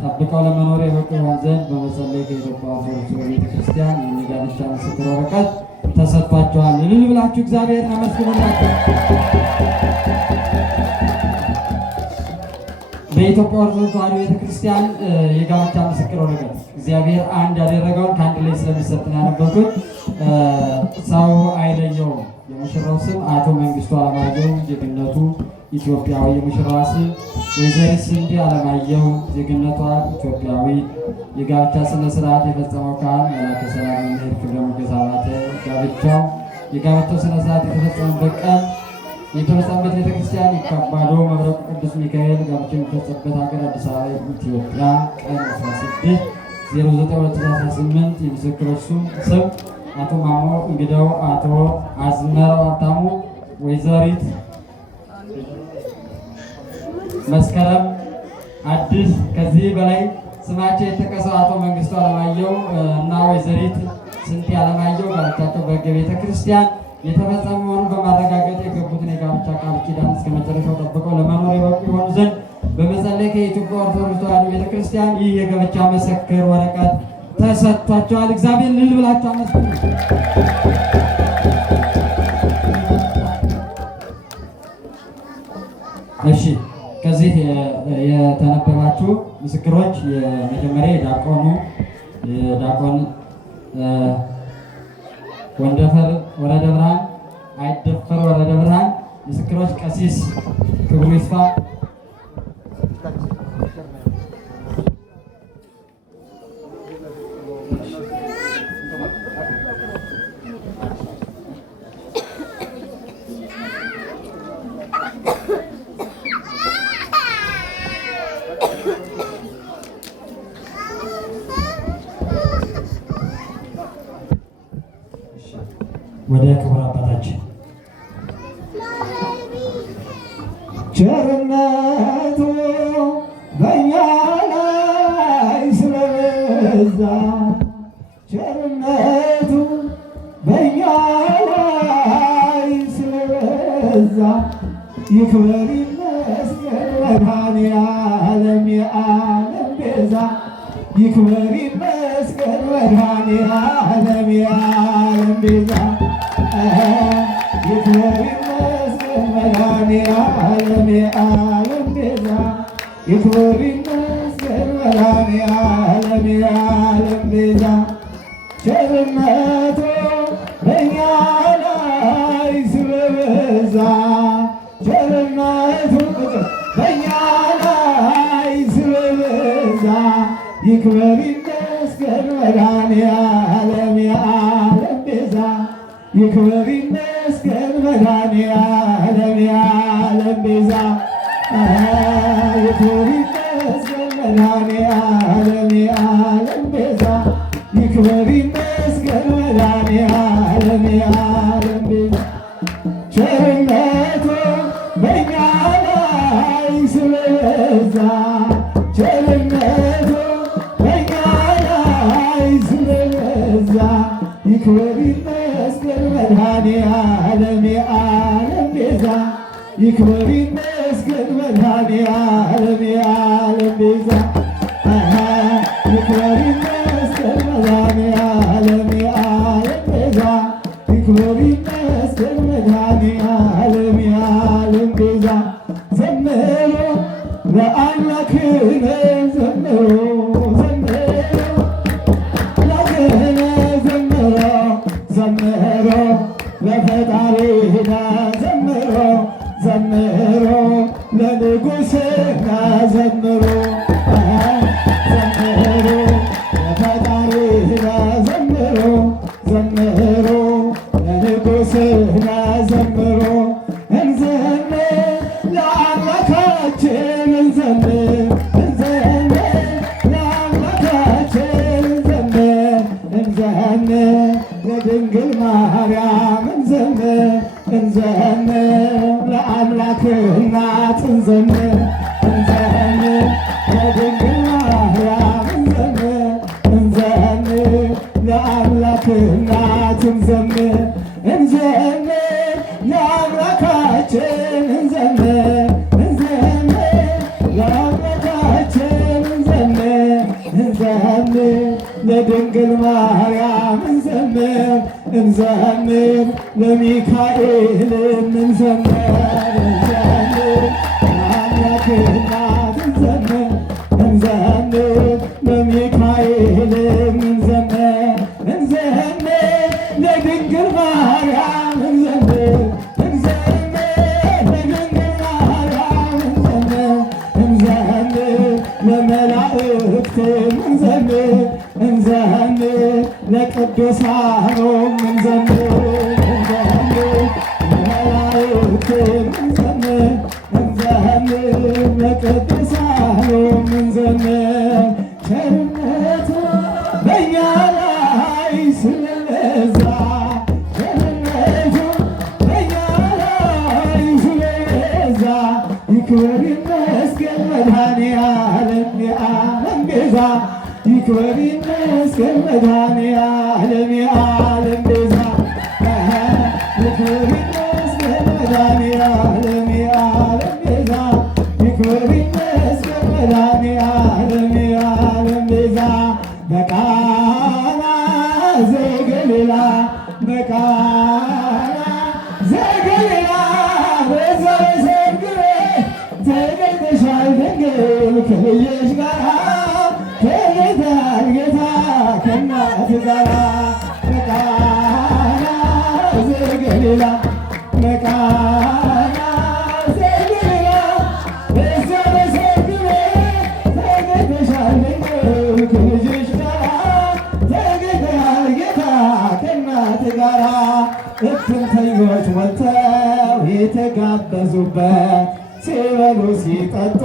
ጠብቀው ለመኖር የበቁ ይሆን ዘንድ በመጸለይ ከኢትዮጵያ ኦርቶዶክስ ቤተ ክርስቲያን የጋብቻ ምስክር ወረቀት ተሰጥቷቸዋል። እልል ብላችሁ እግዚአብሔርን አመስግኑላቸው። በኢትዮጵያ ኦርቶዶክስ ተዋሕዶ ቤተክርስቲያን የጋብቻ ምስክር ወረቀት እግዚአብሔር አንድ ያደረገውን ከአንድ ላይ ስለሚሰጥ ነው ያነበብኩት። ሰው አይለየውም። የሙሽራው ስም አቶ መንግስቱ አለማየሁ፣ ዜግነቱ ኢትዮጵያዊ። የሙሽራዋ ስም ወይዘሪት ስንዴ አለማየሁ፣ ዜግነቷ ኢትዮጵያዊ። የጋብቻ ስነ ስርዓት የፈጸመው ካህን መላከ ሰላም መምህር ክብረ ሞገስ አባተ። የጋብቻው ስነ ስርዓት የተፈጸመበት ቀን የተፈጸመበት ቤተክርስቲያን ይካባዶ መብረቁ ቅዱስ ሚካኤል። ጋብቻው የሚፈጸምበት ሀገር አዲስ አበባ ኢትዮጵያ። ቀን 16/09/2018። የምስክሮች ስም አቶ ማሞ እንግዳው፣ አቶ አዝመራው ሀብታሙ፣ ወይዘሪት መስከረም አዲስ። ከዚህ በላይ ስማቸው የተጠቀሰው አቶ መንግስቱ አለማየሁ እና ወይዘሪት ስንቴ አለማየሁ ጋብቻቸው በሕገ ቤተ ክርስቲያን የተፈጸመ መሆኑን በማረጋገጥ የገቡትን የጋብቻ ቃል ኪዳን እስከ መጨረሻው ጠብቀው ለመኖር የበቁ ይሆኑ ዘንድ በመጸለይ ከኢትዮጵያ ኦርቶዶክስ ተዋሕዶ ቤተክርስቲያን ይህ የጋብቻ ምስክር ወረቀት ተሰጥቷቸዋል። እግዚአብሔር እልል ብላችሁ አመስግኑ። እሺ፣ ከዚህ የተነበባችሁ ምስክሮች የመጀመሪያ የዲያቆን ወንደፈር ወረደ ብርሃን፣ አይደፈር ወረደ ብርሃን ምስክሮች ቀሲስ ክብሩ ይስፋ፣ ወደ ክቡር አባታችን ስለበዛ ቸርነቱ በእኛ ላይ ስለበዛ ይክበር ይመስገን መድኃኔዓለም የዓለም ቤዛ ይክበር ይመስገን መድኃኔዓለም የዓለም ቤዛ ይክበር ይመስገን መድኃኔዓለም የዓለም ቤዛ ይክበር ይመስገን መድኃኔዓለም የዓለም ቤዛ ቸርነቱ በእኛ ላይ ስለበዛ ቸርነቱ በእኛ ላይ ስለበዛ ይክበር ይመስገን መድኃኔዓለም የዓለም ቤዛ ይክበር ይመስገን መድኃኔዓለም የዓለም ቤዛ ይክበር ይመስገን መድኃኔዓለም የዓለም ቤዛ ይክበር ይመስገን መድኃኔዓለም የዓለም ቤዛ ቸርነቱ በእኛ ላይ ስለበዛ ቸርነቱ በእኛ ላይ ስለበዛ ይክበር ይመስገን መድኃኔዓለም የዓለም ቤዛ ይክበር ይመስገን መድኃኔዓለም የዓለም ቤዛ ይክበር ይመስገን መድኃኔዓለም የዓለም ቤዛ ይክበር ይመስገን መድኃኔዓለም የዓለም ቤዛ ዘምሩ ለአምላክነ ዘምሩ ለአምላክነ ዘምሩ ዘምሩ ለፈጣሪነ ዘምሩ ዘምሩ ለንጉሥና ዘምሩ ዘምሩ ለፈጣሪነ ዘምሩ ዘምሩ ለንጉሥና ዘምሩ እንዘምር ለአምላካችን እንዘምር እንዘምር ለአምላካችን እንዘምር እንዘምር ለድንግል ማርያም እንዘምር እንዘምር ለአምላክ እናት እንዘምር እንዘምር ለድንግል ማርያም እንዘምር እንዘምር ለአምላክ እናት እንዘምር እንዘምር ለአምላካችን እንዘምር እንዘምር ለአምላካችን እንዘምር እንዘምር ለድንግል ማርያም እንዘምር እንዘምር ለሚካኤልም እንዘምር እንዘምር ለአምላክ እናት እንዘምር እንዘምር ለሚካኤልም እንዘምር እንዘምር ለድንግል ማርያም እንዘምር እንዘምር ለድንግል ማርያም እንዘምር እንዘምር ለመላእክትም እንዘምር እንዘምር ለቅዱሳኑም እንዘምር እንዘምር ለመላእክትም እንዘምር እንዘምር ለቅዱሳኑም እንዘምር ቸርነቱ በእኛ ላይ ስለበዛ ቸርነቱ በእኛ ላይ ስለበዛ ይክበር ይመስገን መድኃኔዓለም የዓለም ቤዛ ይክበር ይመስገን መድኃኔዓለም የዓለም ቤዛ ይክበር ይመስገን መድኃኔዓለም የዓለም ቤዛ ይክበር ይመስገን መድኃኔዓለም የዓለም ቤዛ በቃና ዘገሊላ በቃና ዘገሊላ በዘሰርግ ተገኝተሻል ድንግል ከልጅሽ ጋር ተገኝተሃል ጌታ ከእናት ጋር በቃና ዘገሊላ በቃና ዘገሊላ በዘሰርግ ተገኝተሻል ድንግል ከልጅሽ ጋር ተገኝተሃል ጌታ ከእናት ጋር እትምተኞች ወጥተው የተጋበዙበት ሲበሉ ሲጠጡ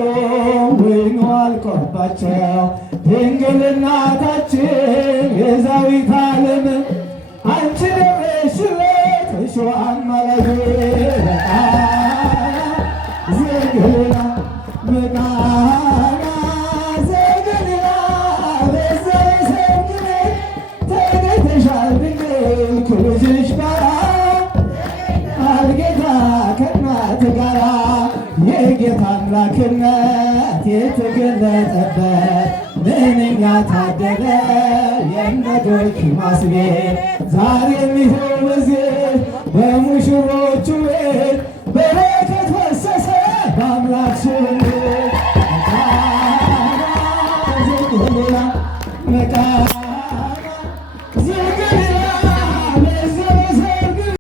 ወይኑ አልቆባቸው ድንግል እናታችን ቤዛዊተ ዓለም አንቺ ደረስሽለት እሾህ አማላጅ ዘገሊላ በቃና ዘገሊላ በዘሰርግ ከመላእክት ጋራ የጌታ አምላክነት የተገለጠበት ምንኛ ታደለ የነ ዶኪማስ ቤት። ዛሬም ይኸው በዚህ በሙሽሮቹ ቤት በረከት ፈሰሰ በአምላክ ስም